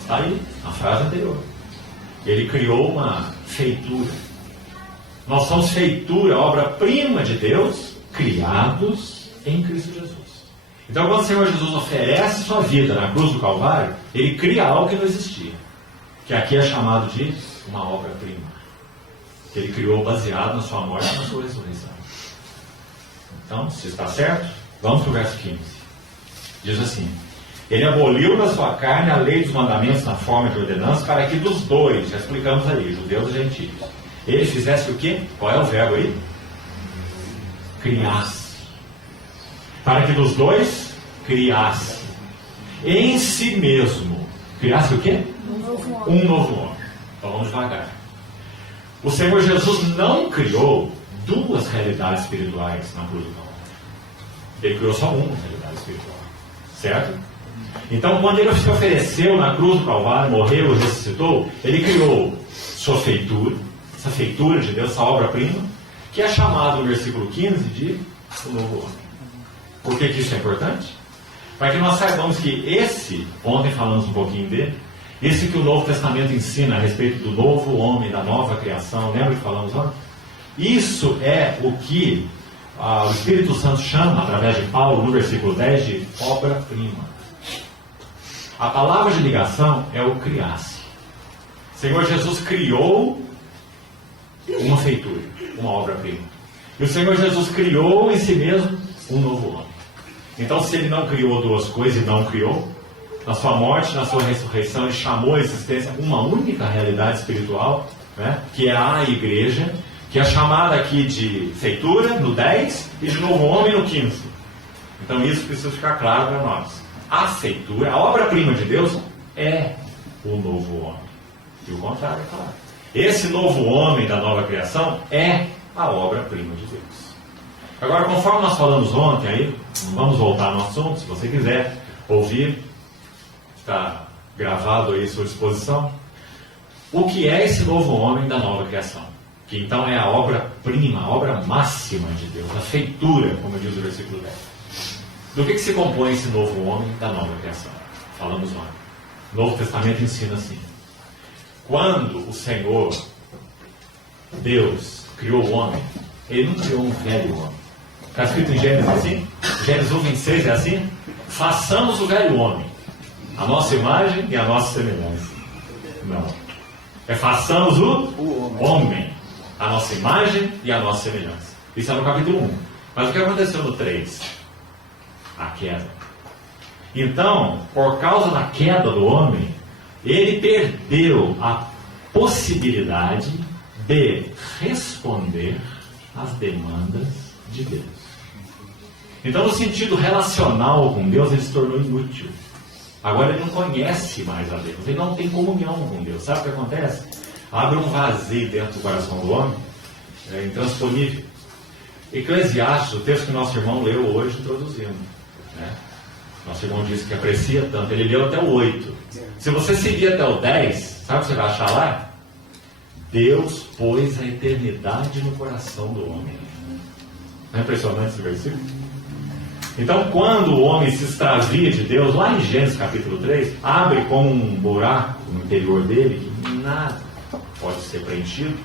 Está aí, na frase anterior. Ele criou uma feitura. Nós somos feitura, obra-prima de Deus, criados em Cristo Jesus. Então, quando o Senhor Jesus oferece sua vida na cruz do Calvário, Ele cria algo que não existia. Que aqui é chamado de uma obra-prima. Que Ele criou baseado na sua morte e na sua ressurreição. Então, se está certo, vamos para o verso 15. Diz assim: Ele aboliu na sua carne a lei dos mandamentos na forma de ordenança, para que dos 2, já explicamos aí, judeus e gentios, Ele fizesse o quê? Qual é o verbo aí? Criasse. Para que dos 2, criasse. Em si mesmo. Criasse o quê? Um novo homem. Então vamos devagar. O Senhor Jesus não criou 2 realidades espirituais na cruz do Calvário. Ele criou só uma realidade espiritual. Certo? Então, quando Ele se ofereceu na cruz do Calvário, morreu e ressuscitou, Ele criou sua feitura, essa feitura de Deus, essa obra-prima, que é chamado no versículo 15 de o novo homem. Por que isso é importante? Para que nós saibamos que ontem falamos um pouquinho dele, esse que o Novo Testamento ensina a respeito do novo homem, da nova criação, lembra que falamos ontem? Isso é o que o Espírito Santo chama, através de Paulo, no versículo 10, de obra-prima. A palavra de ligação é o criasse. O Senhor Jesus criou uma feitura, uma obra-prima. E o Senhor Jesus criou em si mesmo um novo homem. Então, se Ele não criou 2 coisas e não criou, na sua morte, na sua ressurreição, Ele chamou a existência uma única realidade espiritual, né, que é a igreja, que é chamada aqui de feitura, no 10, e de novo homem, no 15. Então, isso precisa ficar claro para nós. A feitura, a obra-prima de Deus, é o novo homem. E o contrário, é claro. Esse novo homem da nova criação é a obra-prima de Deus. Agora, conforme nós falamos ontem, aí, vamos voltar no assunto, se você quiser ouvir, está gravado aí à sua disposição. O que é esse novo homem da nova criação? Que então é a obra-prima, a obra máxima de Deus, a feitura, como diz o versículo 10. Do que se compõe esse novo homem da nova criação? Falamos ontem. O Novo Testamento ensina assim: quando o Senhor, Deus, criou o homem, Ele não criou um velho homem. Está escrito em Gênesis assim? Gênesis 1:26 é assim? Façamos o velho homem, a nossa imagem e a nossa semelhança. Não. É façamos o homem, a nossa imagem e a nossa semelhança. Isso é no capítulo 1. Mas o que aconteceu no 3? A queda. Então, por causa da queda do homem, ele perdeu a possibilidade de responder às demandas de Deus. Então, no sentido relacional com Deus, ele se tornou inútil. Agora ele não conhece mais a Deus, ele não tem comunhão com Deus. Sabe o que acontece? Abre um vazio dentro do coração do homem, intransponível. Eclesiastes, o texto que nosso irmão leu hoje, introduzindo. Né? Nosso irmão disse que aprecia tanto, ele leu até o 8. Se você seguir até o 10, sabe o que você vai achar lá? Deus pôs a eternidade no coração do homem. Não é impressionante esse versículo? Então, quando o homem se extravia de Deus, lá em Gênesis capítulo 3, abre como um buraco no interior dele, que nada pode ser preenchido,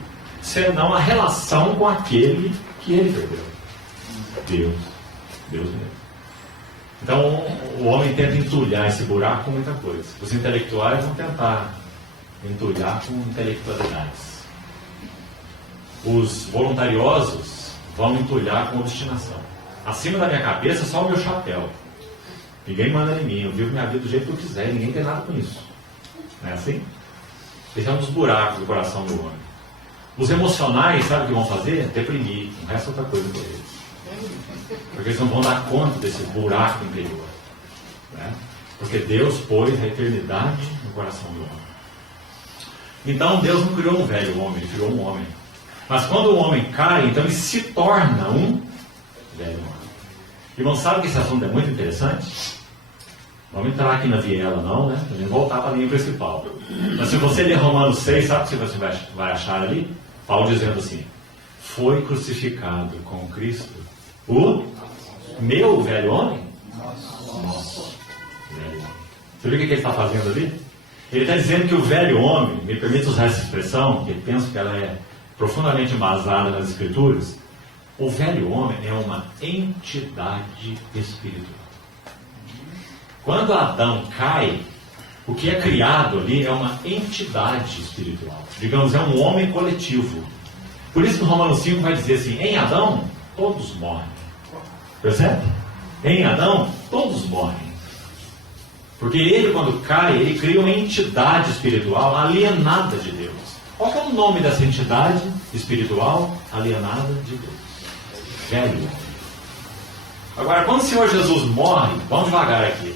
senão a relação com aquele que ele perdeu. Deus mesmo. Então o homem tenta entulhar esse buraco com muita coisa. Os intelectuais vão tentar entulhar com intelectualidades. Os voluntariosos vão entulhar com obstinação. Acima da minha cabeça só o meu chapéu. Ninguém manda em mim, eu vivo minha vida do jeito que eu quiser, ninguém tem nada com isso. Não é assim? Esse é um dos buracos do coração do homem. Os emocionais, sabe o que vão fazer? Deprimir. O resto é outra coisa para eles. Porque eles não vão dar conta desse buraco interior. Né? Porque Deus pôs a eternidade no coração do homem. Então Deus não criou um velho homem, Ele criou um homem. Mas quando o homem cai, então ele se torna um velho homem. Irmão, sabe que esse assunto é muito interessante? Vamos entrar aqui na viela não, né? A gente voltar para a linha principal. Mas se você ler Romanos 6, sabe o que você vai achar ali? Paulo dizendo assim: foi crucificado com Cristo o meu velho homem? Nosso velho homem. Você viu o que ele está fazendo ali? Ele está dizendo que o velho homem, me permite usar essa expressão, que eu penso que ela é profundamente embasada nas Escrituras. O velho homem é uma entidade espiritual. Quando Adão cai, o que é criado ali é uma entidade espiritual. Digamos, é um homem coletivo. Por isso que o Romanos 5 vai dizer assim: em Adão, todos morrem. Percebe? Em Adão, todos morrem. Porque ele, quando cai, ele cria uma entidade espiritual alienada de Deus. Qual é o nome dessa entidade espiritual alienada de Deus? Velho. Agora, quando o Senhor Jesus morre, vamos devagar aqui.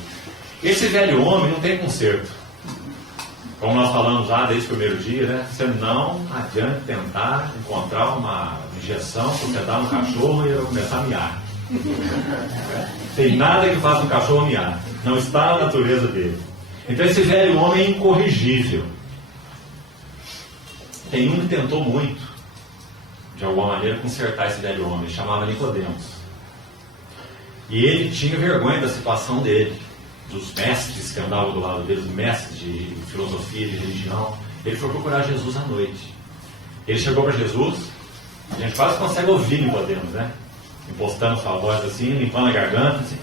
Esse velho homem não tem conserto. Como nós falamos lá desde o primeiro dia, né? Você não adianta tentar encontrar uma injeção para você dar no cachorro e ele vai começar a miar. Tem nada que faça um cachorro miar. Não está na natureza dele. Então esse velho homem é incorrigível. Tem um que tentou muito, de alguma maneira, consertar esse velho homem. Ele chamava Nicodemos. E ele tinha vergonha da situação dele, dos mestres que andavam do lado dele, dos mestres de filosofia, de religião. Ele foi procurar Jesus à noite. Ele chegou para Jesus, a gente quase consegue ouvir Nicodemos, né? Impostando sua voz assim, limpando a garganta, assim.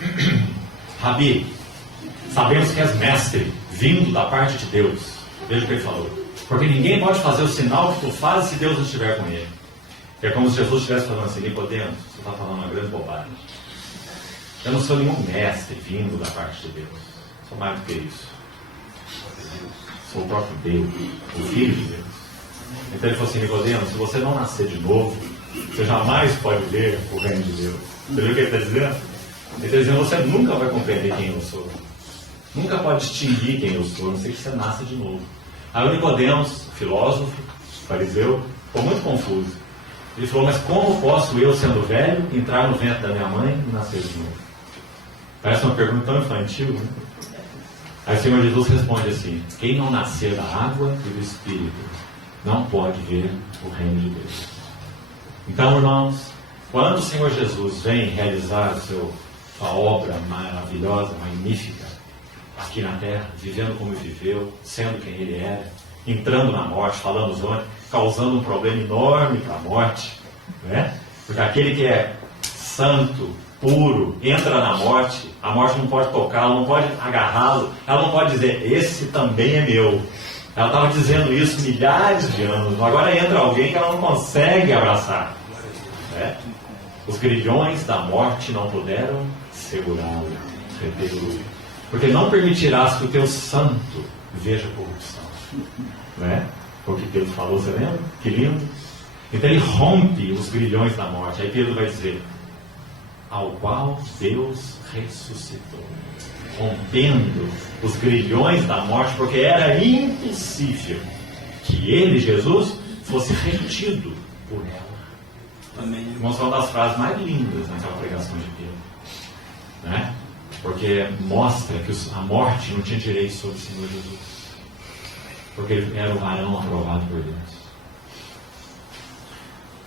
Rabi, sabemos que és mestre, vindo da parte de Deus. Veja o que ele falou. Porque ninguém pode fazer o sinal que tu fazes se Deus não estiver com ele. É como se Jesus estivesse falando assim: Nicodemos, você está falando uma grande bobagem. Eu não sou nenhum mestre vindo da parte de Deus. Sou mais do que isso. Sou o próprio Deus, o Filho de Deus. Então ele falou assim: Nicodemos, se você não nascer de novo, você jamais pode ver o reino de Deus. Você viu o que ele está dizendo? Ele está dizendo: você nunca vai compreender quem eu sou. Nunca pode distinguir quem eu sou, a não ser que você nasça de novo. Aí o Nicodemos, filósofo, fariseu, ficou muito confuso. Ele falou: mas como posso eu, sendo velho, entrar no ventre da minha mãe e nascer de novo? Parece uma pergunta tão infantil, né? Aí o Senhor Jesus responde assim: quem não nascer da água e do Espírito não pode ver o reino de Deus. Então, irmãos, quando o Senhor Jesus vem realizar sua obra maravilhosa, magnífica, aqui na terra, vivendo como ele viveu, sendo quem ele era, entrando na morte, falamos ontem, causando um problema enorme para a morte, né? Porque aquele que é santo, puro, entra na morte, a morte não pode tocá-lo, não pode agarrá-lo, ela não pode dizer: esse também é meu. Ela estava dizendo isso milhares de anos, agora entra alguém que ela não consegue abraçar, né? Os grilhões da morte não puderam segurá-lo, retê-lo, porque não permitirás que o teu santo veja corrupção, né? Foi o que Pedro falou, você lembra? Que lindo. Então ele rompe os grilhões da morte. Aí Pedro vai dizer: ao qual Deus ressuscitou, rompendo os grilhões da morte, porque era impossível que ele, Jesus, fosse retido por ela. Amém. Irmãos, é uma das frases mais lindas naquela pregação de Pedro, né? Porque mostra que a morte não tinha direito sobre o Senhor Jesus, porque ele era o varão aprovado por Deus.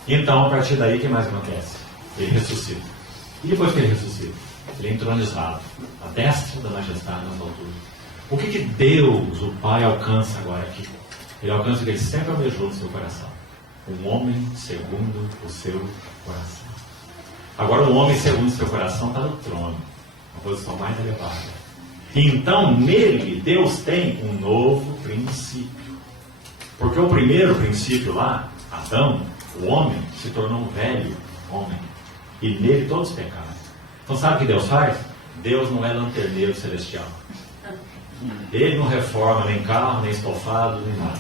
Então, a partir daí, o que mais acontece? Ele ressuscita. E depois que ele ressuscita, ele é entronizado à destra da majestade nas alturas. O que Deus, o Pai, alcança agora aqui? Ele alcança o que ele sempre almejou no seu coração: um homem segundo o seu coração. Agora o homem segundo seu coração está no trono, uma posição mais elevada. Então nele Deus tem um novo princípio. Porque o primeiro princípio lá, Adão, o homem, se tornou um velho homem. E nele todos pecaram. Então sabe o que Deus faz? Deus não é lanterneiro celestial. Ele não reforma nem carro, nem estofado, nem nada.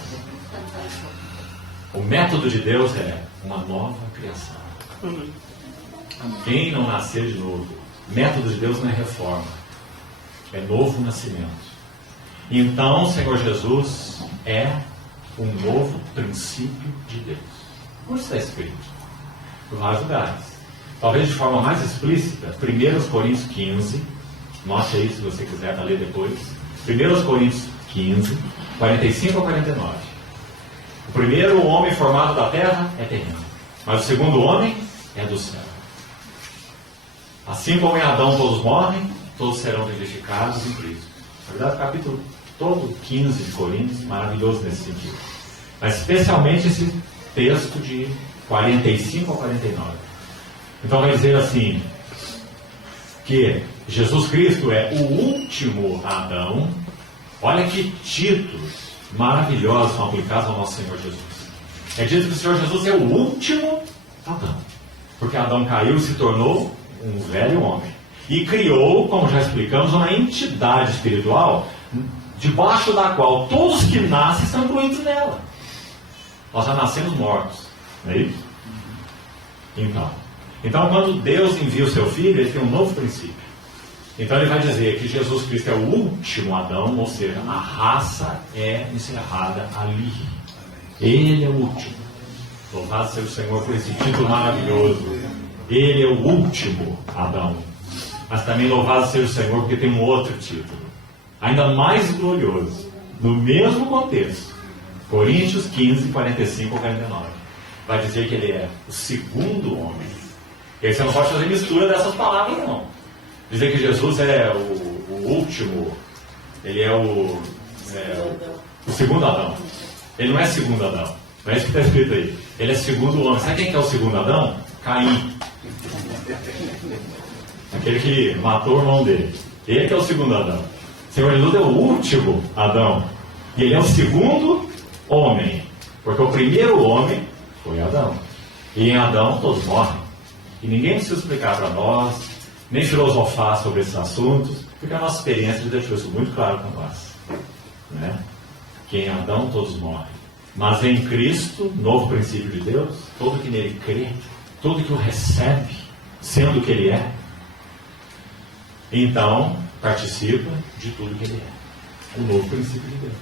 O método de Deus é uma nova criação. Quem não nascer de novo, o método de Deus não é reforma, é novo nascimento. Então, o Senhor Jesus é um novo princípio de Deus. Onde está escrito? Por vários lugares. Talvez de forma mais explícita, 1 Coríntios 15, note aí se você quiser ler depois. 1 Coríntios 15, 45 a 49. O primeiro homem formado da terra é terreno, mas o segundo homem é do céu. Assim como em Adão todos morrem, todos serão vivificados em Cristo. Na verdade, o capítulo todo 15 de Coríntios, maravilhoso nesse sentido. Mas especialmente esse texto de 45 a 49. Então vai dizer assim, que Jesus Cristo é o último Adão. Olha que títulos maravilhosos são aplicados ao nosso Senhor Jesus. É dito que o Senhor Jesus é o último Adão. Porque Adão caiu e se tornou um velho homem. E criou, como já explicamos, uma entidade espiritual debaixo da qual todos que nascem são incluídos nela. Nós já nascemos mortos. Não é isso? Então, quando Deus envia o seu Filho, ele tem um novo princípio. Então ele vai dizer que Jesus Cristo é o último Adão, ou seja, a raça é encerrada ali. Ele é o último. Louvado seja o Senhor por esse título maravilhoso. Ele é o último Adão. Mas também louvado seja o Senhor porque tem um outro título, ainda mais glorioso, no mesmo contexto. Coríntios 15, 45 a 49. Vai dizer que ele é o segundo homem. E aí você não pode fazer mistura dessas palavras, não. Dizer que Jesus é o último, ele é o segundo Adão. Ele não é segundo Adão. Não é isso que está escrito aí. Ele é segundo homem. Sabe quem que é o segundo Adão? Caim. Aquele que matou o irmão dele. Ele que é o segundo Adão. O Senhor Jesus é o último Adão. E ele é o segundo homem. Porque o primeiro homem foi Adão. E em Adão todos morrem. E ninguém precisa explicar para nós, nem filosofar sobre esses assuntos, porque a nossa experiência deixou isso muito claro para nós. Né? Que em Adão todos morrem. Mas em Cristo, novo princípio de Deus, todo que nele crê, todo que o recebe, sendo o que ele é, então participa de tudo que ele é. O novo princípio de Deus,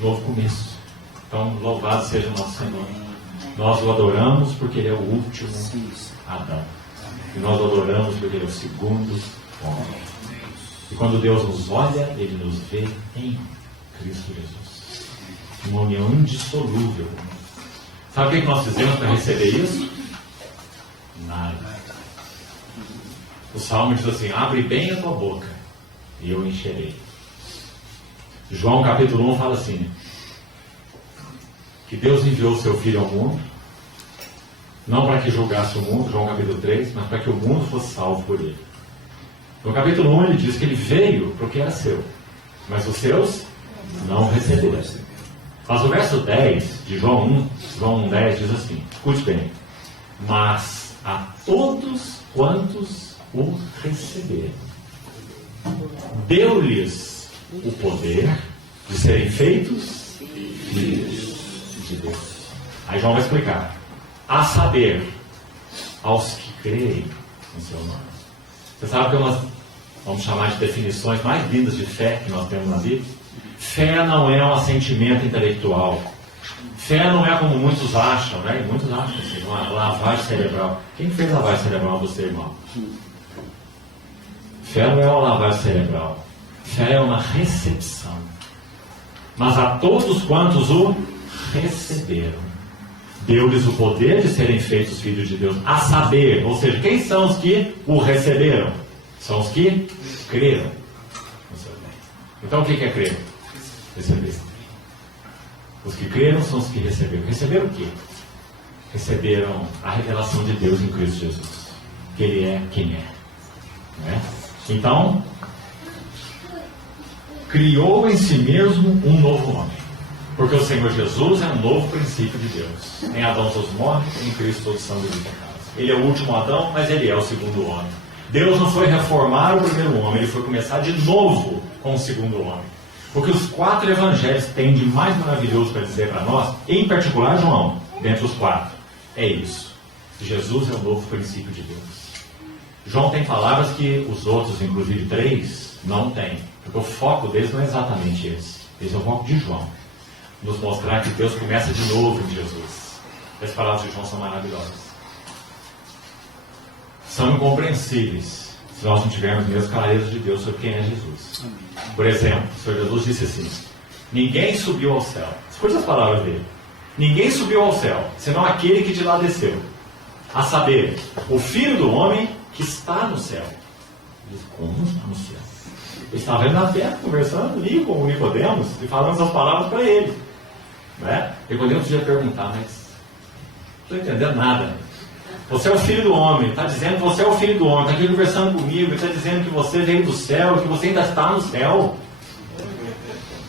novo começo. Então, louvado seja o nosso Senhor. Nós o adoramos porque ele é o último Adão. E nós o adoramos porque ele é o segundo homem. E quando Deus nos olha, ele nos vê em Cristo Jesus. Uma união indissolúvel. Sabe o que nós fizemos para receber isso? Nada. O Salmo diz assim: abre bem a tua boca e eu encherei. João capítulo 1 fala assim, que Deus enviou o seu Filho ao mundo, não para que julgasse o mundo, João capítulo 3, mas para que o mundo fosse salvo por ele. No capítulo 1 ele diz que ele veio para o que era seu, mas os seus não receberam. Mas o verso 10 de João 1:10 diz assim, escute bem: mas a todos quantos o receberam, deu-lhes o poder de serem feitos filhos de Deus. Aí João vai explicar: a saber, aos que creem no seu nome. Você sabe que nós vamos chamar de definições mais lindas de fé que nós temos na Bíblia? Fé não é um assentimento intelectual. Fé não é como muitos acham, né? E muitos acham assim, uma lavagem cerebral. Quem fez lavagem cerebral do seu irmão? Fé não é uma lavagem cerebral. Fé é uma recepção. Mas a todos quantos o receberam, deu-lhes o poder de serem feitos filhos de Deus. A saber, ou seja, quem são os que o receberam? São os que creram. Então o que é crer? Receber. Os que creram são os que receberam. Receberam o quê? Receberam a revelação de Deus em Cristo Jesus. que Ele é quem é. Né? Então, criou em si mesmo um novo homem. Porque o Senhor Jesus é um novo princípio de Deus. Em Adão todos morrem, em Cristo todos são vivificados. Ele é o último Adão, mas ele é o segundo homem. Deus não foi reformar o primeiro homem, ele foi começar de novo com o segundo homem. O que os 4 evangelhos têm de mais maravilhoso para dizer para nós, em particular João, dentre os 4, é isso. Jesus é o novo princípio de Deus. João tem palavras que os outros, inclusive 3, não têm. Porque o foco deles não é exatamente esse. Esse é o foco de João. Nos mostrar que Deus começa de novo em Jesus. As palavras de João são maravilhosas. São incompreensíveis se nós não tivermos mesmo clareza de Deus sobre quem é Jesus. Por exemplo, o Senhor Jesus disse assim: ninguém subiu ao céu. Escute as palavras dele. Ninguém subiu ao céu, senão aquele que de lá desceu. A saber, o Filho do Homem que está no céu. Diz, como está no céu? Ele estava ali na terra, conversando ali com o Nicodemos e falando essas palavras para ele. Né? Nicodemos podia perguntar, mas não estou entendendo nada. Você é o Filho do Homem, está dizendo que você é o Filho do Homem, está aqui conversando comigo, está dizendo que você veio do céu, que você ainda está no céu.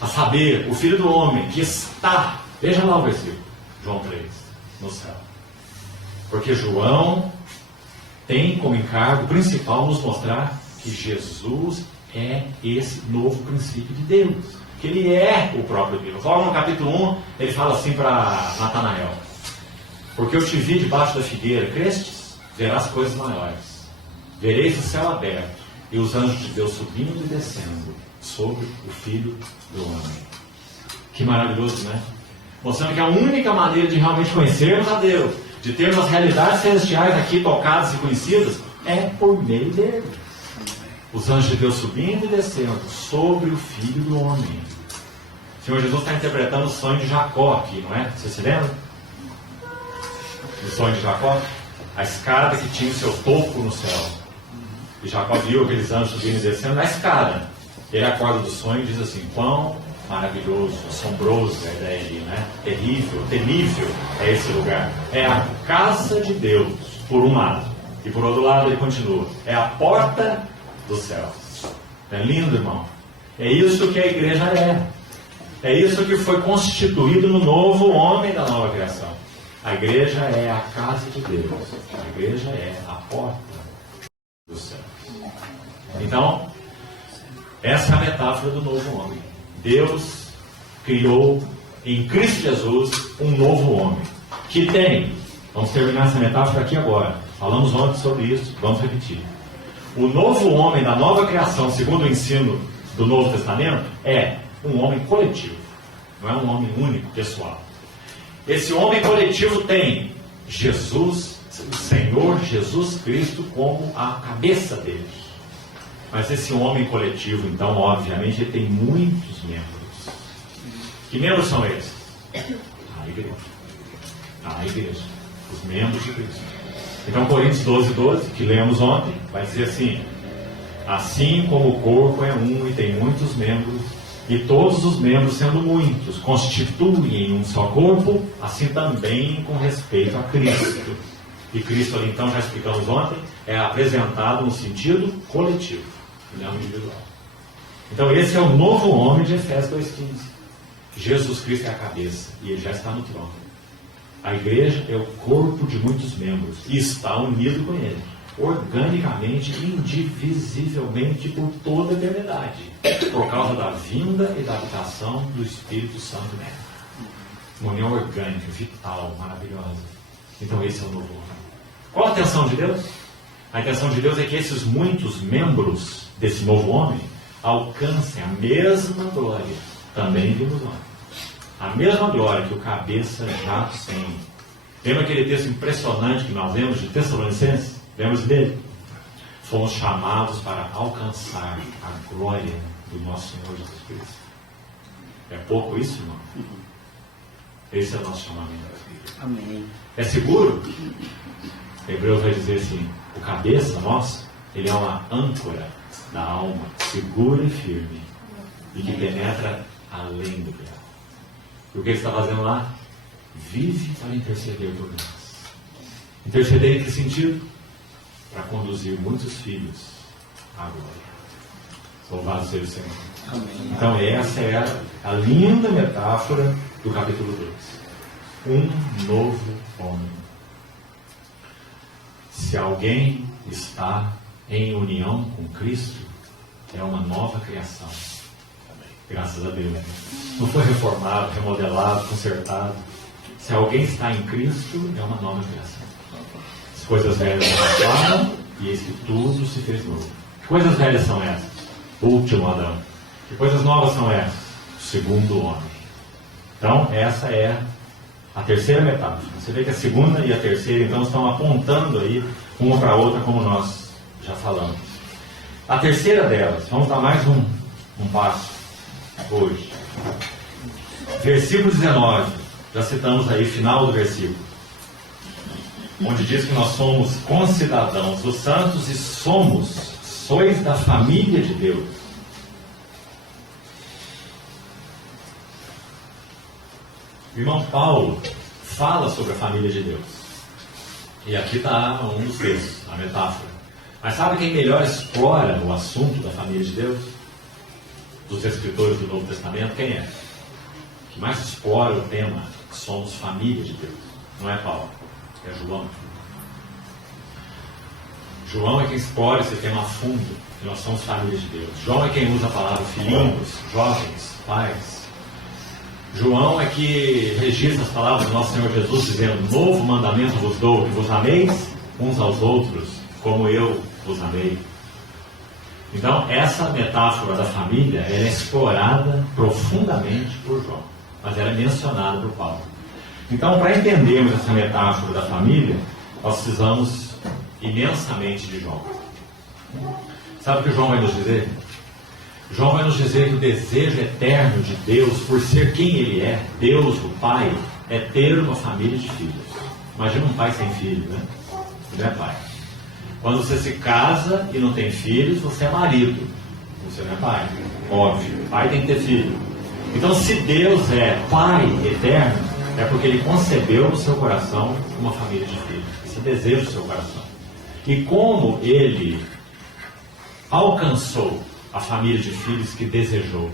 A saber, o Filho do Homem que está, veja lá o versículo, João 3, no céu. Porque João tem como encargo principal nos mostrar que Jesus é esse novo princípio de Deus, que Ele é o próprio Deus. Logo no capítulo 1, ele fala assim para Natanael: porque eu te vi debaixo da figueira, crestes? Verás coisas maiores. Vereis o céu aberto e os anjos de Deus subindo e descendo sobre o Filho do Homem. Que maravilhoso, né? Mostrando que a única maneira de realmente conhecermos a Deus, de termos as realidades celestiais aqui tocadas e conhecidas, é por meio dele. Os anjos de Deus subindo e descendo sobre o Filho do Homem. O Senhor Jesus está interpretando o sonho de Jacó aqui, não é? Você se lembra? O sonho de Jacó? A escada que tinha o seu topo no céu. E Jacó viu aqueles anjos subindo e descendo na escada. Ele acorda do sonho e diz assim: quão maravilhoso, assombroso é a ideia ali, né? Terrível, temível é esse lugar. É a casa de Deus, por um lado. E por outro lado ele continua: é a porta dos céus. É lindo, irmão. É isso que a igreja é. É isso que foi constituído no novo homem da nova criação. A igreja é a casa de Deus. A igreja é a porta dos céus. Então, essa é a metáfora do novo homem. Deus criou em Cristo Jesus um novo homem. Que tem, vamos terminar essa metáfora aqui agora. Falamos ontem sobre isso, vamos repetir. O novo homem da nova criação, segundo o ensino do Novo Testamento, é um homem coletivo. Não é um homem único, pessoal. Esse homem coletivo tem Jesus, o Senhor Jesus Cristo, como a cabeça dele. Mas esse homem coletivo, então, obviamente, ele tem muitos membros. Que membros são esses? A igreja. A igreja. Os membros de Cristo. Então, Coríntios 12, que lemos ontem, vai dizer assim: assim como o corpo é um e tem muitos membros, e todos os membros, sendo muitos, constituem um só corpo, assim também com respeito a Cristo. E Cristo ali, então, já explicamos ontem, é apresentado no sentido coletivo, e não individual. Então, esse é o novo homem de Efésios 2,15. Jesus Cristo é a cabeça, e ele já está no trono. A igreja é o corpo de muitos membros, e está unido com ele, organicamente, indivisivelmente, por toda a eternidade, por causa da vinda e da habitação do Espírito Santo nela. Uma união orgânica, vital, maravilhosa. Então esse é o novo homem. Qual a intenção de Deus? A intenção de Deus é que esses muitos membros desse novo homem alcancem a mesma glória, também vimos lá. A mesma glória que o cabeça já tem. Lembra aquele texto impressionante que nós lemos de Tessalonicenses? Lembra-se dele? Fomos chamados para alcançar a glória do nosso Senhor Jesus Cristo. É pouco isso, irmão? Esse é o nosso chamamento. Amém. É seguro? Hebreus vai dizer assim: o cabeça nosso, ele é uma âncora da alma, segura e firme, e que penetra além do pecado. E o que ele está fazendo lá? Vive para interceder por nós. Interceder em que sentido? para conduzir muitos filhos à glória. Louvado seja o Senhor. Amém. Então essa é a linda metáfora do capítulo 2. Um novo homem. Se alguém está em união com Cristo, é uma nova criação. Graças a Deus. Não foi reformado, remodelado, consertado. Se alguém está em Cristo, é uma nova criação. As coisas velhas passaram e eis que tudo se fez novo. Que coisas velhas são essas? O último Adão. Que coisas novas são essas? O segundo homem. Então, essa é a terceira metáfora. Você vê que a segunda e a terceira, então, estão apontando aí uma para a outra, como nós já falamos. A terceira delas, vamos dar mais um passo hoje. Versículo 19, já citamos aí, final do versículo, onde diz que nós somos concidadãos dos santos e sois da família de Deus. O irmão Paulo fala sobre a família de Deus. E aqui está um dos textos, a metáfora. Mas sabe quem melhor explora o assunto da família de Deus? Dos escritores do Novo Testamento, quem é? Que mais explora o tema, que somos família de Deus. Não é Paulo, é João. João é quem explora esse tema a fundo, que nós somos família de Deus. João é quem usa a palavra filhinhos, jovens, pais. João é que registra as palavras do nosso Senhor Jesus, dizendo: novo mandamento vos dou, que vos ameis uns aos outros, como eu vos amei. Então, essa metáfora da família, ela é explorada profundamente por João, mas ela é mencionada por Paulo. Então, para entendermos essa metáfora da família, nós precisamos imensamente de João. Sabe o que João vai nos dizer? João vai nos dizer que o desejo eterno de Deus, por ser quem Ele é, Deus, o Pai, é ter uma família de filhos. Imagina um pai sem filho, né? Não é pai. Quando você se casa e não tem filhos, você é marido. Você não é pai. Óbvio, pai tem que ter filho. Então, se Deus é Pai eterno, é porque Ele concebeu no seu coração uma família de filhos. Esse é o desejo do seu coração. E como Ele alcançou a família de filhos que desejou,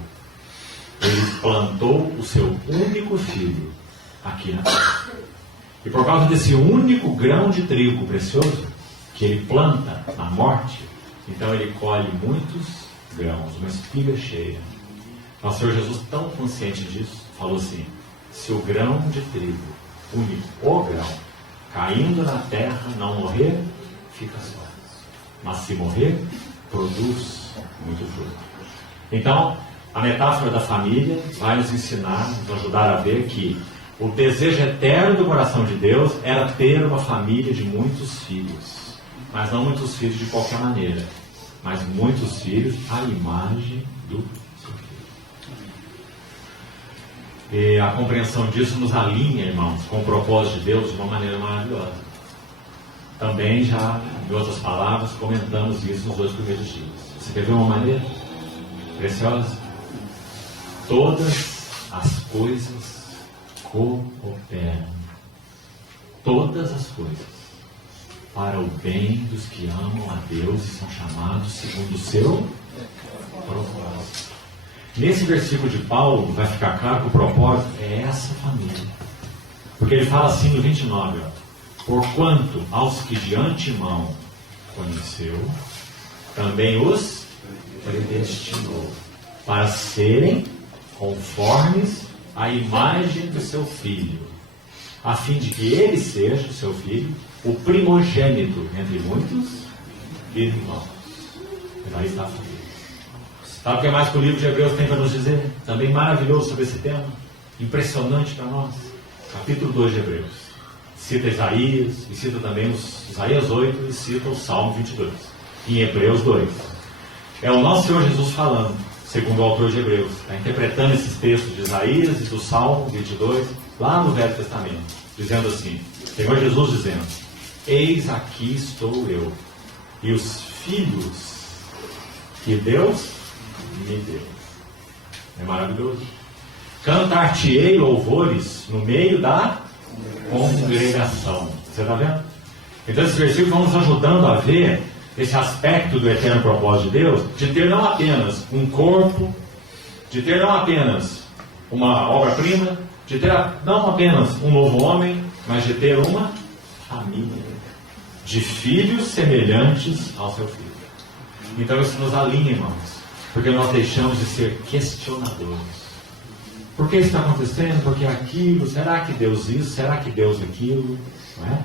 Ele plantou o seu único filho aqui na terra. E por causa desse único grão de trigo precioso que Ele planta na morte, então Ele colhe muitos grãos, uma espiga cheia. Nosso Senhor Jesus, tão consciente disso, falou assim: se o grão de trigo, único, o grão, caindo na terra, não morrer, fica só. Mas se morrer, produz muito fruto. Então, a metáfora da família vai nos ensinar, nos ajudar a ver que o desejo eterno do coração de Deus era ter uma família de muitos filhos. Mas não muitos filhos de qualquer maneira, mas muitos filhos à imagem do seu filho. E a compreensão disso nos alinha, irmãos, com o propósito de Deus de uma maneira maravilhosa. Também já, em outras palavras, comentamos isso nos 2 primeiros dias. Você quer ver uma maneira preciosa? Todas as coisas cooperam. Todas as coisas para o bem dos que amam a Deus e são chamados segundo o seu propósito. Nesse versículo de Paulo vai ficar claro que o propósito é essa família. Porque ele fala assim no 29, ó: porquanto aos que de antemão conheceu, também os predestinou para serem conformes à imagem do seu filho, a fim de que ele seja, o seu filho, o primogênito entre muitos irmãos. E daí está a família. Sabe o que mais que o livro de Hebreus tem para nos dizer? Também maravilhoso sobre esse tema, impressionante para nós. Capítulo 2 de Hebreus. Cita Isaías, e cita também Isaías 8, e cita o Salmo 22. Em Hebreus 2. É o nosso Senhor Jesus falando, segundo o autor de Hebreus. Está interpretando esses textos de Isaías e do Salmo 22, lá no Velho Testamento. Dizendo assim, Senhor Jesus dizendo: eis aqui estou eu, e os filhos que Deus me deu. É maravilhoso. Cantar-te-ei louvores no meio da congregação. Você está vendo? Então esses versículos vão nos ajudando a ver esse aspecto do eterno propósito de Deus, de ter não apenas um corpo, de ter não apenas uma obra-prima, de ter não apenas um novo homem, mas de ter uma família, de filhos semelhantes ao seu filho. Então isso nos alinha, irmãos, porque nós deixamos de ser questionadores. Por que isso está acontecendo? Por que aquilo? Será que Deus isso? Será que Deus aquilo? Não é?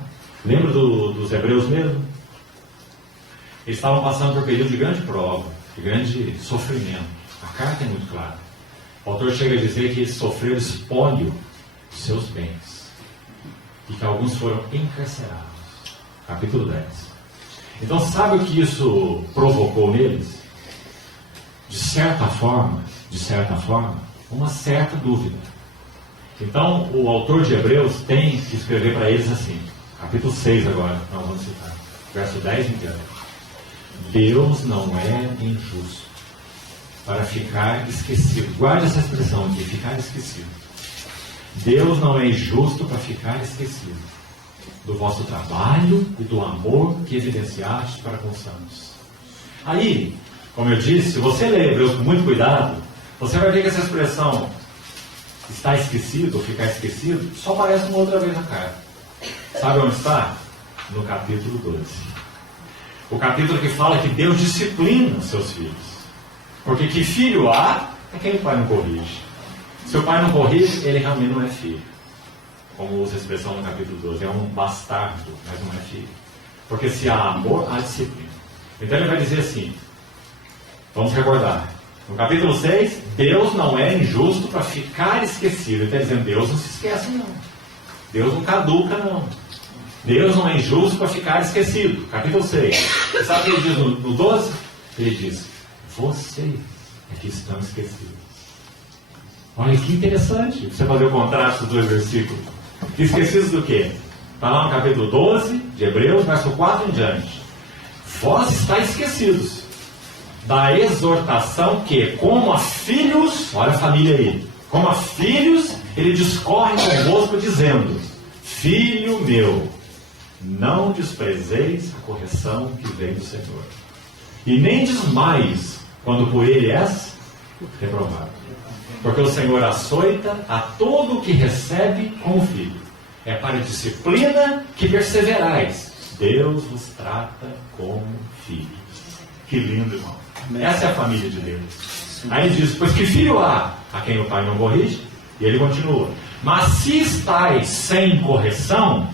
Lembra dos hebreus mesmo? Eles estavam passando por um período de grande prova, de grande sofrimento. A carta é muito clara. O autor chega a dizer que eles sofreram espólio dos seus bens e que alguns foram encarcerados. Capítulo 10. Então sabe o que isso provocou neles? De certa forma, uma certa dúvida. Então o autor de Hebreus tem que escrever para eles assim, capítulo 6 agora, nós vamos citar, verso 10 em diante. Deus não é injusto para ficar esquecido. Guarde essa expressão aqui, ficar esquecido. Deus não é injusto para ficar esquecido do vosso trabalho e do amor que evidenciaste para com os santos. Aí, como eu disse, se você ler Hebreus com muito cuidado, você vai ver que essa expressão está esquecido ou ficar esquecido só aparece uma outra vez na carta. Sabe onde está? No capítulo 12. O capítulo que fala que Deus disciplina os seus filhos. Porque que filho há é quem o pai não corrige. Se o pai não corrige, ele realmente não é filho. Como usa a expressão no capítulo 12, é um bastardo, mas não é filho. Porque se há amor, há disciplina. Então ele vai dizer assim, vamos recordar. No capítulo 6, Deus não é injusto para ficar esquecido. Ele está dizendo, Deus não se esquece não. Deus não caduca não. Deus não é injusto para ficar esquecido. Capítulo 6. Você sabe o que ele diz no 12? Ele diz, vocês é que estão esquecidos. Olha que interessante você fazer o contraste dos dois versículos. Esquecidos do quê? Está lá no capítulo 12 de Hebreus, verso 4 em diante. Vós estáis esquecidos da exortação que, como a filhos, olha a família aí, como a filhos, ele discorre convosco dizendo, filho meu, não desprezeis a correção que vem do Senhor, e nem desmaies quando por ele és reprovado. Porque o Senhor açoita a todo o que recebe como filho. É para a disciplina que perseverais. Deus vos trata como filhos. Que lindo, irmão. Essa é a família de Deus. Aí ele diz, pois que filho há a quem o pai não corrige? E ele continua. Mas se estáis sem correção,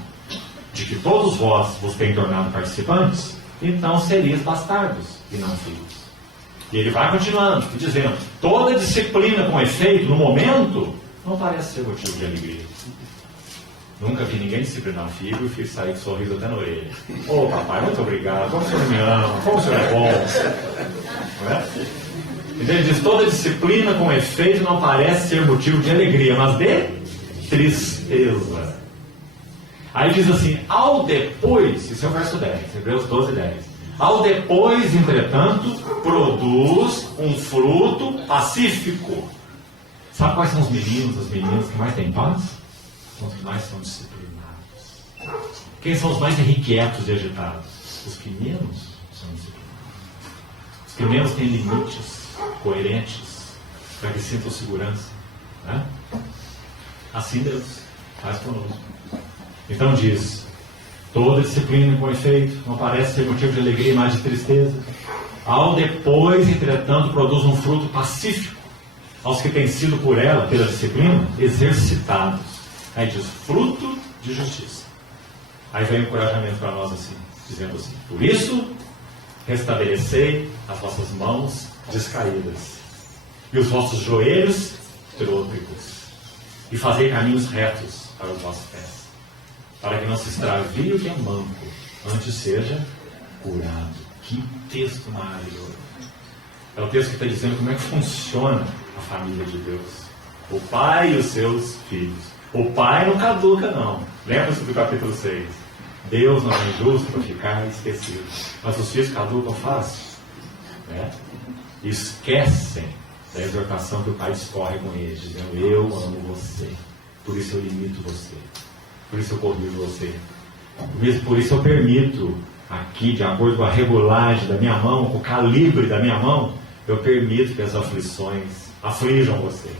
de que todos vós vos têm tornado participantes, então seríeis bastardos e não filhos. E ele vai continuando, dizendo, toda disciplina com efeito, no momento, não parece ser motivo de alegria. Nunca vi ninguém disciplinar um filho e o filho sair com sorriso até na orelha. Ô papai, muito obrigado, como o senhor me ama, como o senhor é bom. Não é? Então ele diz, toda disciplina com efeito não parece ser motivo de alegria, mas de tristeza. Aí diz assim, ao depois, isso é o verso 10, Hebreus 12, 10. Ao depois, entretanto, produz um fruto pacífico. Sabe quais são os meninos, as meninas que mais têm paz? São os que mais são disciplinados. Quem são os mais irrequietos e agitados? Os que menos são disciplinados. Os que menos têm limites coerentes para que sintam segurança. Né? Assim Deus faz conosco. Então diz, toda disciplina com efeito não parece ser motivo de alegria, mas de tristeza. Ao depois, entretanto, produz um fruto pacífico aos que têm sido por ela, pela disciplina, exercitados. Aí diz, fruto de justiça. Aí vem o encorajamento para nós assim, dizendo assim, por isso, restabelecei as vossas mãos descaídas e os vossos joelhos trôpegos e fazei caminhos retos para os vossos pés, para que não se extravie o que é manco, antes seja curado. Que texto maravilhoso. É o texto que está dizendo como é que funciona a família de Deus. O pai e os seus filhos. O pai não caduca, não. Lembra-se do capítulo 6. Deus não é injusto para ficar esquecido. Mas os filhos caducam fácil. Né? E esquecem da exortação que o pai discorre com eles, dizendo, eu amo você. Por isso eu limito você. Por isso eu corrijo você. Mesmo por isso eu permito, aqui, de acordo com a regulagem da minha mão, com o calibre da minha mão, eu permito que as aflições aflijam você.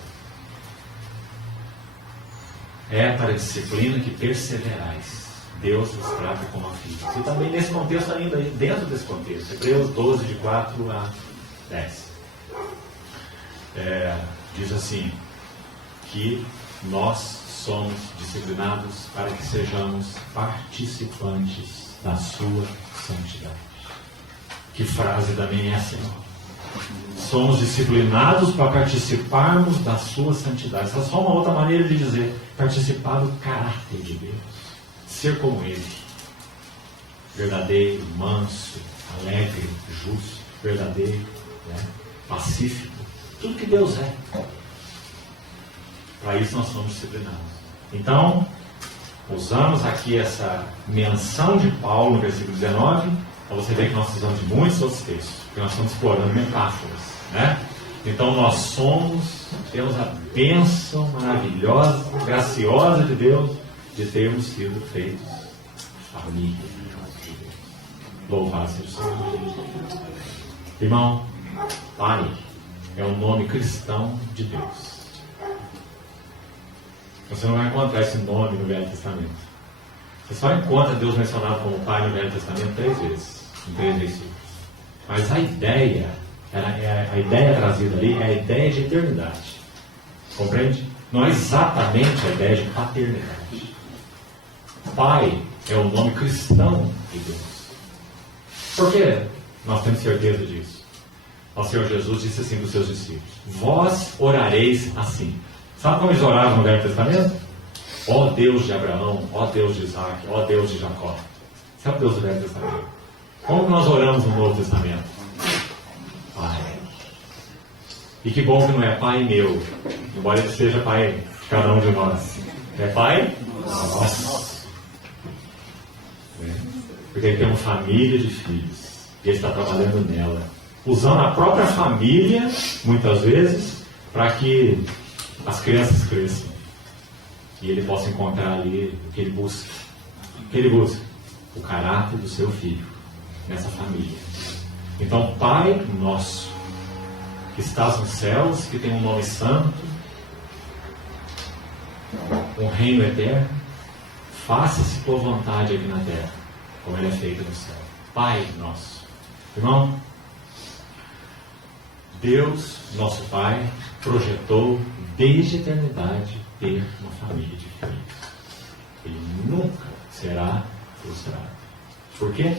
É para a disciplina que perseverais. Deus nos trata como filhos. E também nesse contexto ainda, dentro desse contexto, Hebreus 12, de 4 a 10. Diz assim, que nós somos disciplinados para que sejamos participantes da sua santidade. Que frase também é assim? Somos disciplinados para participarmos da sua santidade. Essa é só uma outra maneira de dizer participar do caráter de Deus. Ser como Ele. Verdadeiro, manso, alegre, justo, verdadeiro, pacífico. Tudo que Deus é. Para isso nós somos disciplinados. Então, usamos aqui essa menção de Paulo no versículo 19, para você ver que nós precisamos de muitos outros textos, porque nós estamos explorando metáforas, né? Então nós temos a bênção maravilhosa, graciosa de Deus, de termos sido feitos família de Deus. Louvado seja o Senhor. Irmão, Pai é o nome cristão de Deus. Você não vai encontrar esse nome no Velho Testamento. Você só encontra Deus mencionado como Pai no Velho Testamento 3 vezes, em 3 versículos. Mas a ideia trazida ali é a ideia de eternidade. Compreende? Não é exatamente a ideia de paternidade. Pai é o nome cristão de Deus. Por que nós temos certeza disso? O Senhor Jesus disse assim para os seus discípulos: vós orareis assim. Sabe como eles oravam no Velho Testamento? Ó Deus de Abraão, ó Deus de Isaac, ó Deus de Jacó. Esse é o Deus do Velho Testamento. Como que nós oramos no Novo Testamento? Pai. E que bom que não é Pai meu, embora ele seja Pai de cada um de nós. É Pai nosso. Porque ele tem uma família de filhos. E ele está trabalhando nela. Usando a própria família, muitas vezes, para que as crianças cresçam e ele possa encontrar ali o que ele busca. O que ele busca? O caráter do seu filho nessa família. Então, Pai nosso, que estás nos céus, que tem um nome santo, um reino eterno, faça-se tua vontade aqui na terra, como ela é feita no céu. Pai nosso. Irmão, Deus, nosso Pai, projetou desde a eternidade ter uma família de filhos. Ele nunca será frustrado. Por quê?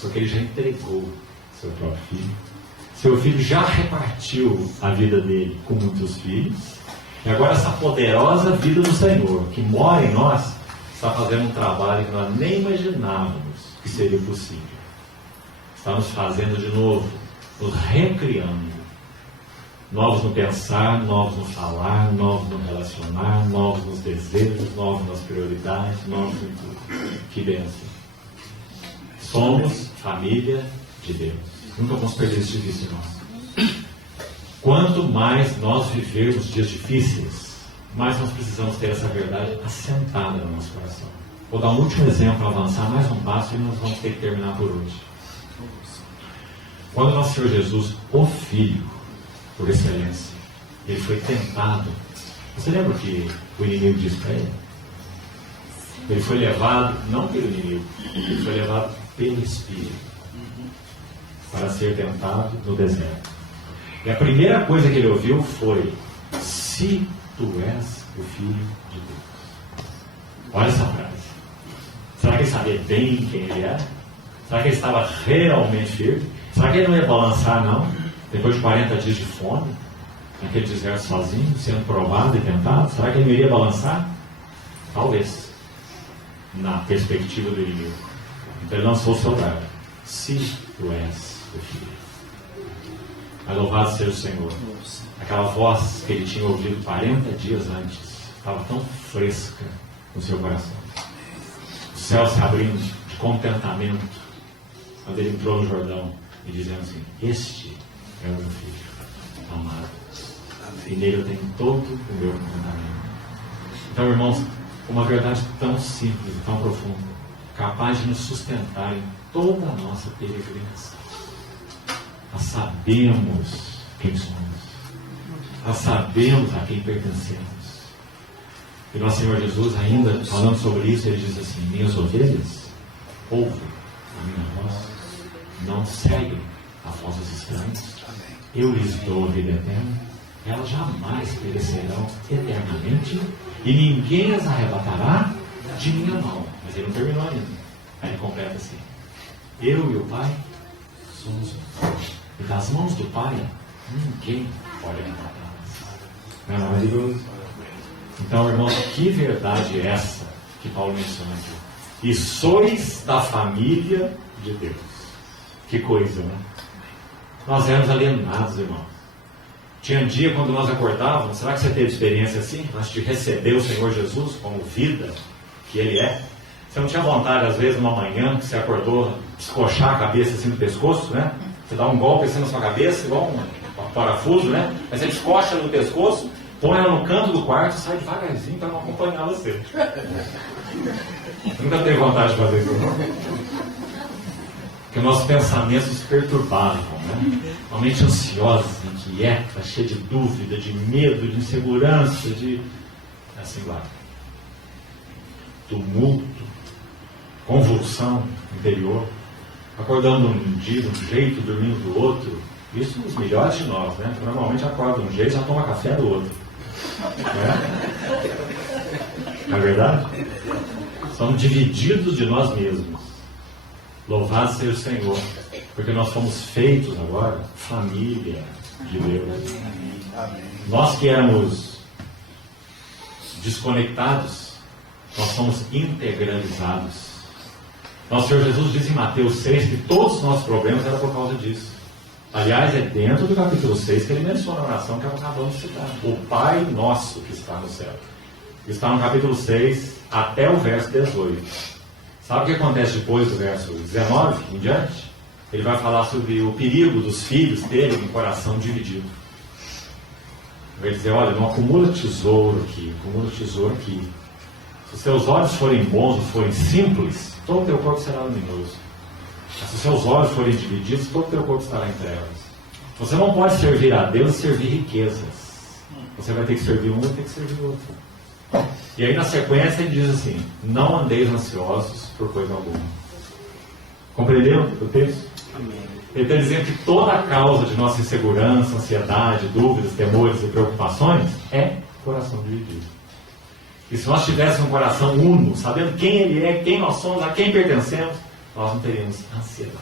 Porque ele já entregou seu próprio filho. Seu filho já repartiu a vida dele com muitos filhos. E agora essa poderosa vida do Senhor, que mora em nós, está fazendo um trabalho que nós nem imaginávamos que seria possível. Está nos fazendo de novo, nos recriando. Novos no pensar, novos no falar, novos no relacionar, novos nos desejos, novos nas prioridades, novos em tudo. Que bênção. Somos família de Deus. Nunca vamos perder isso de vista, irmãos. Quanto mais nós vivermos dias difíceis, mais nós precisamos ter essa verdade assentada no nosso coração. Vou dar um último exemplo, avançar mais um passo e nós vamos ter que terminar por hoje. Quando nosso Senhor Jesus, o Filho, por excelência, ele foi tentado. Você lembra o que o inimigo disse para ele? Ele foi levado, não pelo inimigo, ele foi levado pelo Espírito para ser tentado no deserto. E a primeira coisa que ele ouviu foi: se tu és o Filho de Deus. Olha essa frase. Será que ele sabia bem quem ele era? Será que ele estava realmente firme? Será que ele não ia balançar, não? Depois de 40 dias de fome, naquele deserto sozinho, sendo provado e tentado, será que ele não iria balançar? Talvez, na perspectiva do inimigo. Então ele lançou o seu dardo: se tu és o Filho. Mas louvado seja o Senhor. Aquela voz que ele tinha ouvido 40 dias antes estava tão fresca no seu coração. O céu se abrindo de contentamento quando ele entrou no Jordão e dizendo assim: este é o meu filho amado, e nele eu tenho todo o meu contentamento. Então, irmãos, uma verdade tão simples e tão profunda: capaz de nos sustentar em toda a nossa peregrinação. Nós sabemos quem somos. Nós sabemos a quem pertencemos. E nosso Senhor Jesus, ainda falando sobre isso, ele diz assim: minhas ovelhas ouvem a minha voz, não seguem a voz dos estranhos. Eu lhes dou a vida eterna, elas jamais perecerão eternamente, e ninguém as arrebatará de minha mão. Mas ele não terminou ainda. Aí ele completa assim: eu e o Pai somos um. E das mãos do Pai, ninguém pode arrebatá-las. Não é maravilhoso? Então, irmãos, que verdade é essa que Paulo menciona aqui? E sois da família de Deus. Que coisa, né? Nós éramos alienados, irmão. Tinha dia quando nós acordávamos, será que você teve experiência assim? Antes de receber o Senhor Jesus como vida que Ele é? Você não tinha vontade, às vezes, numa manhã, que você acordou, descoxar a cabeça assim no pescoço, né? Você dá um golpe assim na sua cabeça, igual um parafuso, né? Aí você descoxa no pescoço, põe ela no canto do quarto e sai devagarzinho para não acompanhar você. Nunca teve vontade de fazer isso, não? Porque nossos pensamentos se perturbavam, né? Uma mente ansiosa, inquieta, cheia de dúvida, de medo, de insegurança, de... assim vai. Tumulto, convulsão interior, acordando de um dia de um jeito, dormindo do outro. Isso os melhores de nós, né? Porque normalmente acorda de um jeito e já toma café do outro. Não é verdade? Somos divididos de nós mesmos. Louvado seja o Senhor, porque nós fomos feitos agora família de Deus. Nós que éramos desconectados, nós somos integralizados. Nosso Senhor Jesus diz em Mateus 6 que todos os nossos problemas eram por causa disso. Aliás, é dentro do capítulo 6 que ele menciona a oração que acabamos de citar. O Pai Nosso que está no céu. Está no capítulo 6 até o verso 18. Sabe o que acontece depois do verso 19 em diante? Ele vai falar sobre o perigo dos filhos terem um coração dividido. Vai dizer: olha, não acumula tesouro aqui, acumula tesouro aqui. Se os seus olhos forem bons ou forem simples, todo o teu corpo será luminoso. Mas se os seus olhos forem divididos, todo o teu corpo estará em trevas. Você não pode servir a Deus e servir riquezas. Você vai ter que servir um e ter que servir o outro. E aí na sequência ele diz assim: não andeis ansiosos por coisa alguma. Compreendeu o texto? Ele está dizendo que toda a causa de nossa insegurança, ansiedade, dúvidas, temores e preocupações é coração dividido. E se nós tivéssemos um coração uno, sabendo quem Ele é, quem nós somos, a quem pertencemos, nós não teríamos ansiedades,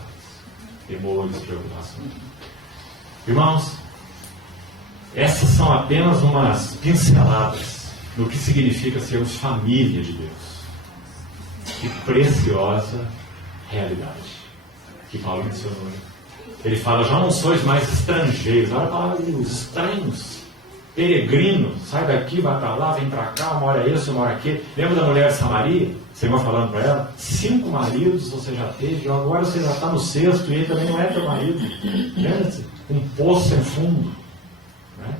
temores, preocupações. Irmãos, essas são apenas umas pinceladas no que significa sermos família de Deus. Que preciosa realidade que Paulo mencionou. Ele fala: já não sois mais estrangeiros. Olha a palavra de Deus: estranhos, peregrinos. Sai daqui, vai para lá, vem para cá, uma hora isso, uma hora aquilo. Lembra da mulher de Samaria? O Senhor falando para ela: 5 maridos você já teve, agora você já está no 6º e ele também não é teu marido. Lembra-se? Um poço sem fundo. Né?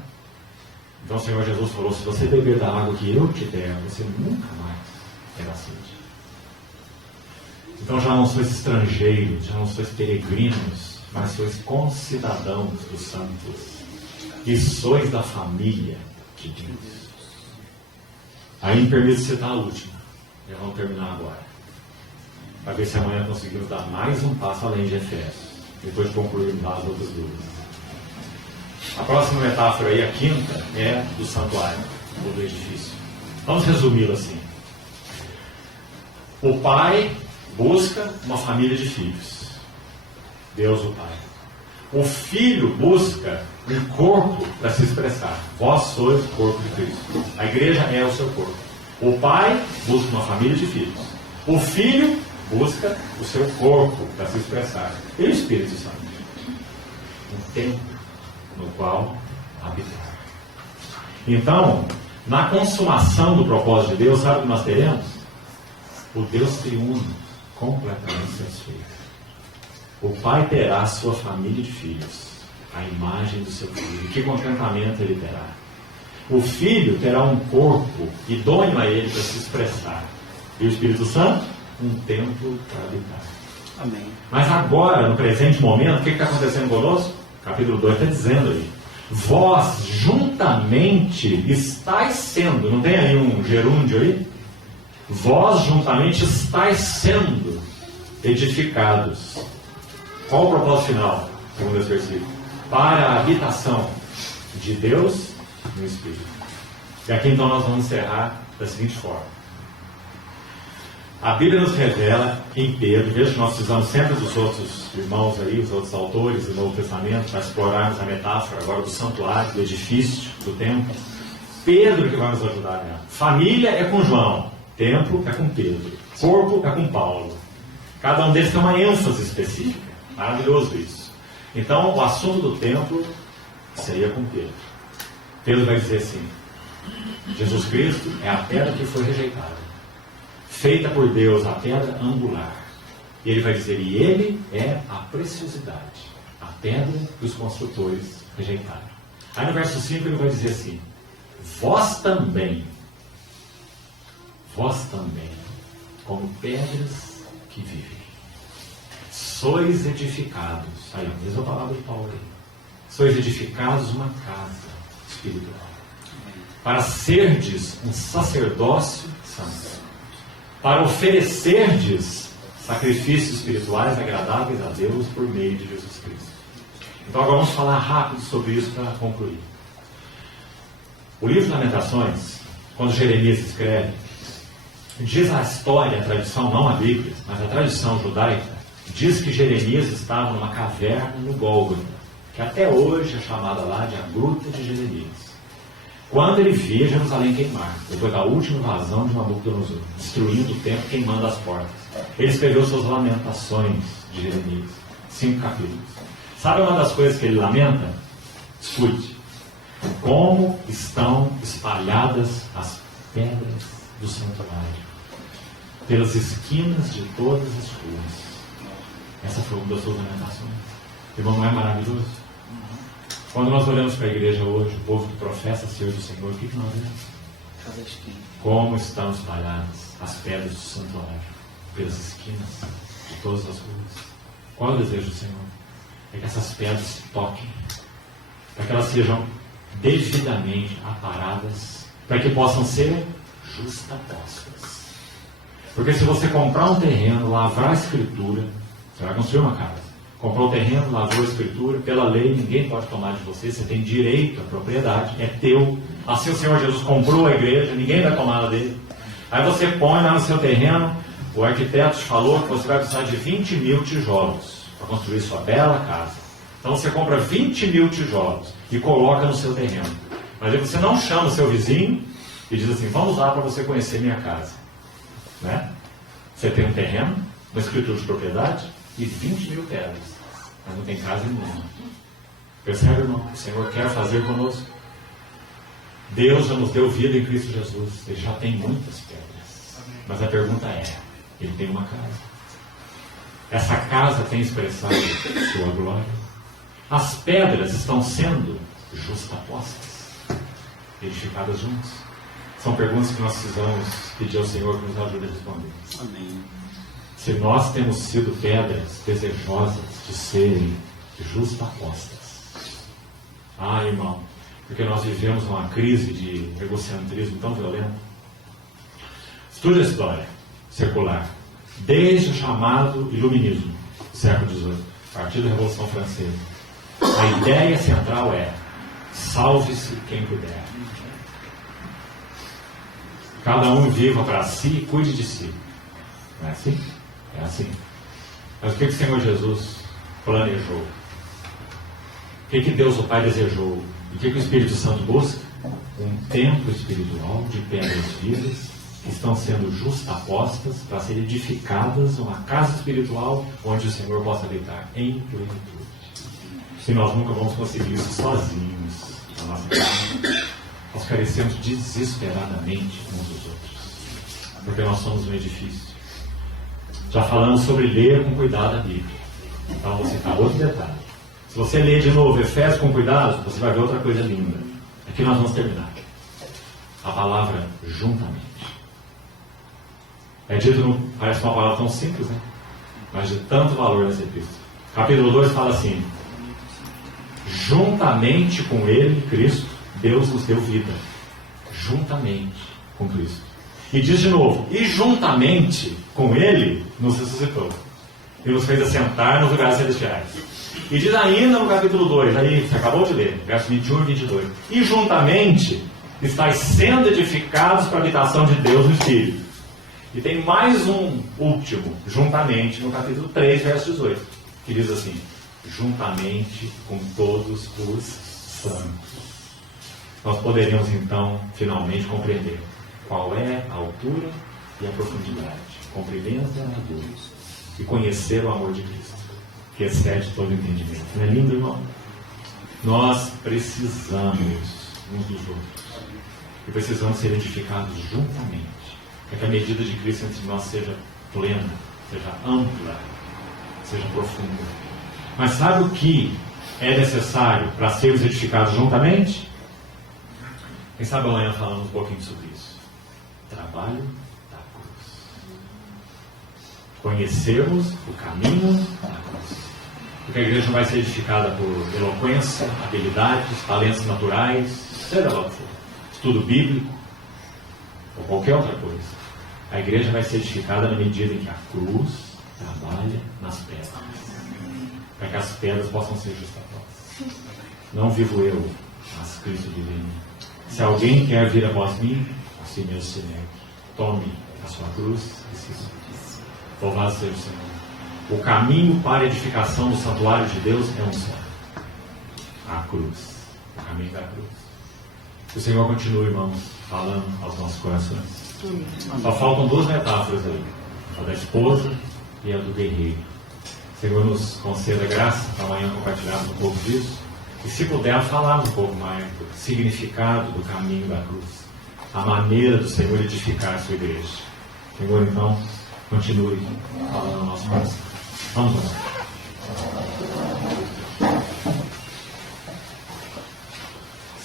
Então o Senhor Jesus falou: se você beber da água que eu te der, você nunca mais terá sede. Então já não sois estrangeiros, já não sois peregrinos, mas sois concidadãos dos santos. E sois da família de Deus. Aí me permite citar a última. Já vamos terminar agora. Para ver se amanhã conseguimos dar mais um passo além de Efésios. Depois de concluirmos as outras dúvidas. A próxima metáfora aí, a quinta, é do santuário, ou do edifício. Vamos resumi-lo assim. O pai busca uma família de filhos. Deus o Pai. O filho busca um corpo para se expressar. Vós sois o corpo de Cristo. A igreja é o seu corpo. O pai busca uma família de filhos. O filho busca o seu corpo para se expressar. E o Espírito Santo? Um templo no qual habitar. Então, na consumação do propósito de Deus, sabe o que nós teremos? O Deus triuno completamente satisfeito. O pai terá a sua família de filhos, a imagem do seu filho. Que contentamento ele terá. O filho terá um corpo idôneo a ele para se expressar. E o Espírito Santo? um templo para habitar. Amém. Mas agora, no presente momento, o que está acontecendo conosco? Capítulo 2 está dizendo aí: vós juntamente estáis sendo, não tem aí um gerúndio aí? Vós juntamente estáis sendo edificados. Qual o propósito final, segundo esse versículo? Para a habitação de Deus no Espírito. E aqui então nós vamos encerrar da seguinte forma. A Bíblia nos revela em Pedro, veja que nós precisamos sempre dos outros irmãos aí, os outros autores do Novo Testamento, para explorarmos a metáfora agora do santuário, do edifício, do templo. Pedro que vai nos ajudar nela. Família é com João, templo é com Pedro, corpo é com Paulo. Cada um deles tem uma ênfase específica. Maravilhoso isso. Então, o assunto do templo seria com Pedro. Pedro vai dizer assim: Jesus Cristo é a pedra que foi rejeitada, feita por Deus a pedra angular. E ele vai dizer: e ele é a preciosidade, a pedra que os construtores rejeitaram. Aí no verso 5 ele vai dizer assim: vós também, como pedras que vivem, sois edificados. Aí, a mesma palavra de Paulo aí. Sois edificados uma casa espiritual, para serdes um sacerdócio santo, para oferecerdes sacrifícios espirituais agradáveis a Deus por meio de Jesus Cristo. Então agora vamos falar rápido sobre isso para concluir. O livro de Lamentações, quando Jeremias escreve, diz a história, a tradição, não a Bíblia, mas a tradição judaica, diz que Jeremias estava numa caverna no Gólgota, que até hoje é chamada lá de a Gruta de Jeremias. Quando ele via Jerusalém queimar, depois da última invasão de Nabucodonosor, destruindo o templo, queimando as portas, ele escreveu suas lamentações de Jeremias, 5 capítulos. Sabe uma das coisas que ele lamenta? Escute: como estão espalhadas as pedras do santuário pelas esquinas de todas as ruas. Essa foi uma das suas lamentações. Irmão, não é maravilhoso? Quando nós olhamos para a igreja hoje, o povo que professa ser do Senhor, o que nós vemos? Como estão espalhadas as pedras do santuário pelas esquinas de todas as ruas. Qual é o desejo do Senhor? É que essas pedras se toquem, para que elas sejam devidamente aparadas, para que possam ser justapostas. Porque se você comprar um terreno, lavrar a escritura, você vai construir uma casa. Comprou o terreno, lavrou a escritura, pela lei ninguém pode tomar de você, você tem direito à propriedade, é teu. Assim o Senhor Jesus comprou a igreja, ninguém vai tomar dele. Aí você põe lá no seu terreno, o arquiteto te falou que você vai precisar de 20 mil tijolos para construir sua bela casa. Então você compra 20 mil tijolos e coloca no seu terreno. Mas aí você não chama o seu vizinho e diz assim: vamos lá para você conhecer minha casa. Né? Você tem um terreno, uma escritura de propriedade e 20 mil pedras, mas não tem casa nenhuma. Percebe, irmão? O Senhor quer fazer conosco. Deus já nos deu vida em Cristo Jesus. Ele já tem muitas pedras. Mas a pergunta é: ele tem uma casa? Essa casa tem expressado sua glória? As pedras estão sendo justapostas, edificadas juntas? São perguntas que nós precisamos pedir ao Senhor que nos ajude a responder. Amém. Se nós temos sido pedras desejosas de serem justapostas. Ah, irmão, porque nós vivemos uma crise de egocentrismo tão violento. Estude a história circular, desde o chamado Iluminismo, século XVIII, a partir da Revolução Francesa. A ideia central é: salve-se quem puder. Cada um viva para si e cuide de si. Não é assim? É assim. Mas o que o Senhor Jesus planejou? O que Deus o Pai desejou? E o que o Espírito Santo busca? Um templo espiritual de pedras vivas que estão sendo justapostas para serem edificadas, uma casa espiritual onde o Senhor possa habitar em plenitude. Se nós nunca vamos conseguir isso sozinhos na nossa casa, nós carecemos desesperadamente uns dos outros, porque nós somos um edifício. Já falamos sobre ler com cuidado a Bíblia. Então vou citar outro detalhe. Se você ler de novo Efésios com cuidado, você vai ver outra coisa linda. Aqui nós vamos terminar. A palavra juntamente. É dito, parece uma palavra tão simples, né? Mas de tanto valor nessa epístola. Capítulo 2 fala assim: juntamente com Ele, Cristo, Deus nos deu vida. Juntamente com Cristo. E diz de novo: e juntamente com Ele nos ressuscitou. E nos fez assentar nos lugares celestiais. E diz ainda no capítulo 2, aí você acabou de ler, versos 21 e 22. E juntamente estáis sendo edificados para a habitação de Deus no Espírito. E tem mais um último, juntamente, no capítulo 3, verso 18, que diz assim: juntamente com todos os santos. Nós poderemos então, finalmente, compreender qual é a altura e a profundidade, comprimento e largura, e conhecer o amor de Cristo, que excede todo entendimento. Não é lindo, irmão? Nós precisamos uns dos outros, e precisamos ser edificados juntamente, para que a medida de Cristo entre nós seja plena, seja ampla, seja profunda. Mas sabe o que é necessário para sermos edificados juntamente? Quem sabe amanhã falamos um pouquinho sobre isso. Trabalho da cruz. Conhecermos o caminho da cruz. Porque a igreja não vai ser edificada por eloquência, habilidades, talentos naturais, seja lá o que for, estudo bíblico ou qualquer outra coisa. A igreja vai ser edificada na medida em que a cruz trabalha nas pedras, para que as pedras possam ser justapostas. Não vivo eu, mas Cristo vive em mim. Se alguém quer vir após mim, a si mesmo se negue. Tome a sua cruz e siga. Louvado seja o Senhor. O caminho para a edificação do santuário de Deus é um só: a cruz. O caminho da cruz. Que o Senhor continue, irmãos, falando aos nossos corações. Só faltam duas metáforas aí: a da esposa e a do guerreiro. O Senhor nos conceda graça para amanhã compartilharmos um pouco disso. E se puder, falarmos um pouco mais do significado do caminho da cruz, a maneira do Senhor edificar a sua igreja. Senhor, então, continue falando no nosso coração. Vamos lá.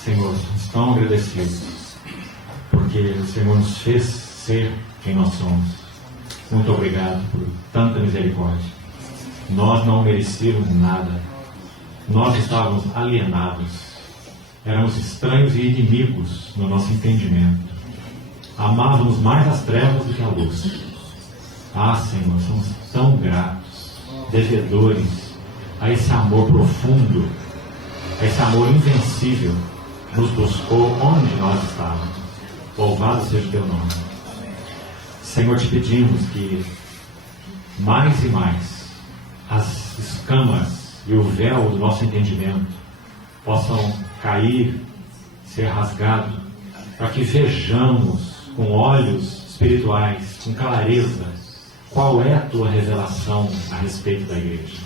Senhor, estamos tão agradecidos, porque o Senhor nos fez ser quem nós somos. Muito obrigado por tanta misericórdia. Nós não merecíamos nada. Nós estávamos alienados, éramos estranhos e inimigos no nosso entendimento. Amávamos mais as trevas do que a luz. Ah, Senhor, somos tão gratos, devedores a esse amor profundo, a esse amor invencível, nos buscou onde nós estávamos. Louvado seja o teu nome. Senhor, te pedimos que mais e mais as escamas e o véu do nosso entendimento possam cair, ser rasgado, para que vejamos com olhos espirituais, com clareza, qual é a tua revelação a respeito da igreja.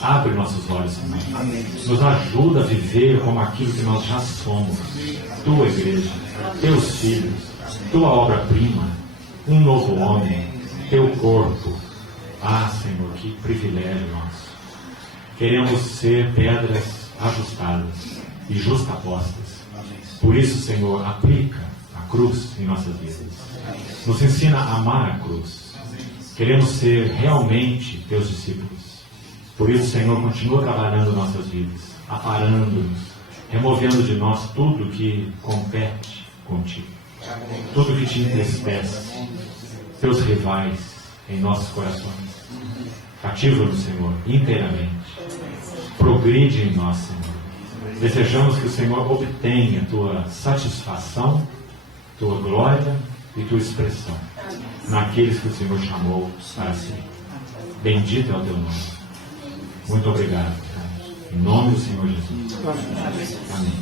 Abre nossos olhos, Senhor. Nos ajuda a viver como aquilo que nós já somos: tua igreja, teus filhos, tua obra-prima, um novo homem, teu corpo. Ah, Senhor, que privilégio nosso. Queremos ser pedras ajustadas e justapostas. Por isso, Senhor, aplica a cruz em nossas vidas. Nos ensina a amar a cruz. Queremos ser realmente teus discípulos. Por isso, Senhor, continua trabalhando nossas vidas, aparando-nos, removendo de nós tudo que compete contigo, tudo que te entristece, teus rivais em nossos corações. Cativa-nos, Senhor, inteiramente. Progride em nós, Senhor. Desejamos que o Senhor obtenha tua satisfação, tua glória e tua expressão naqueles que o Senhor chamou para si. Bendito é o teu nome. Muito obrigado, Pai. Em nome do Senhor Jesus. Amém.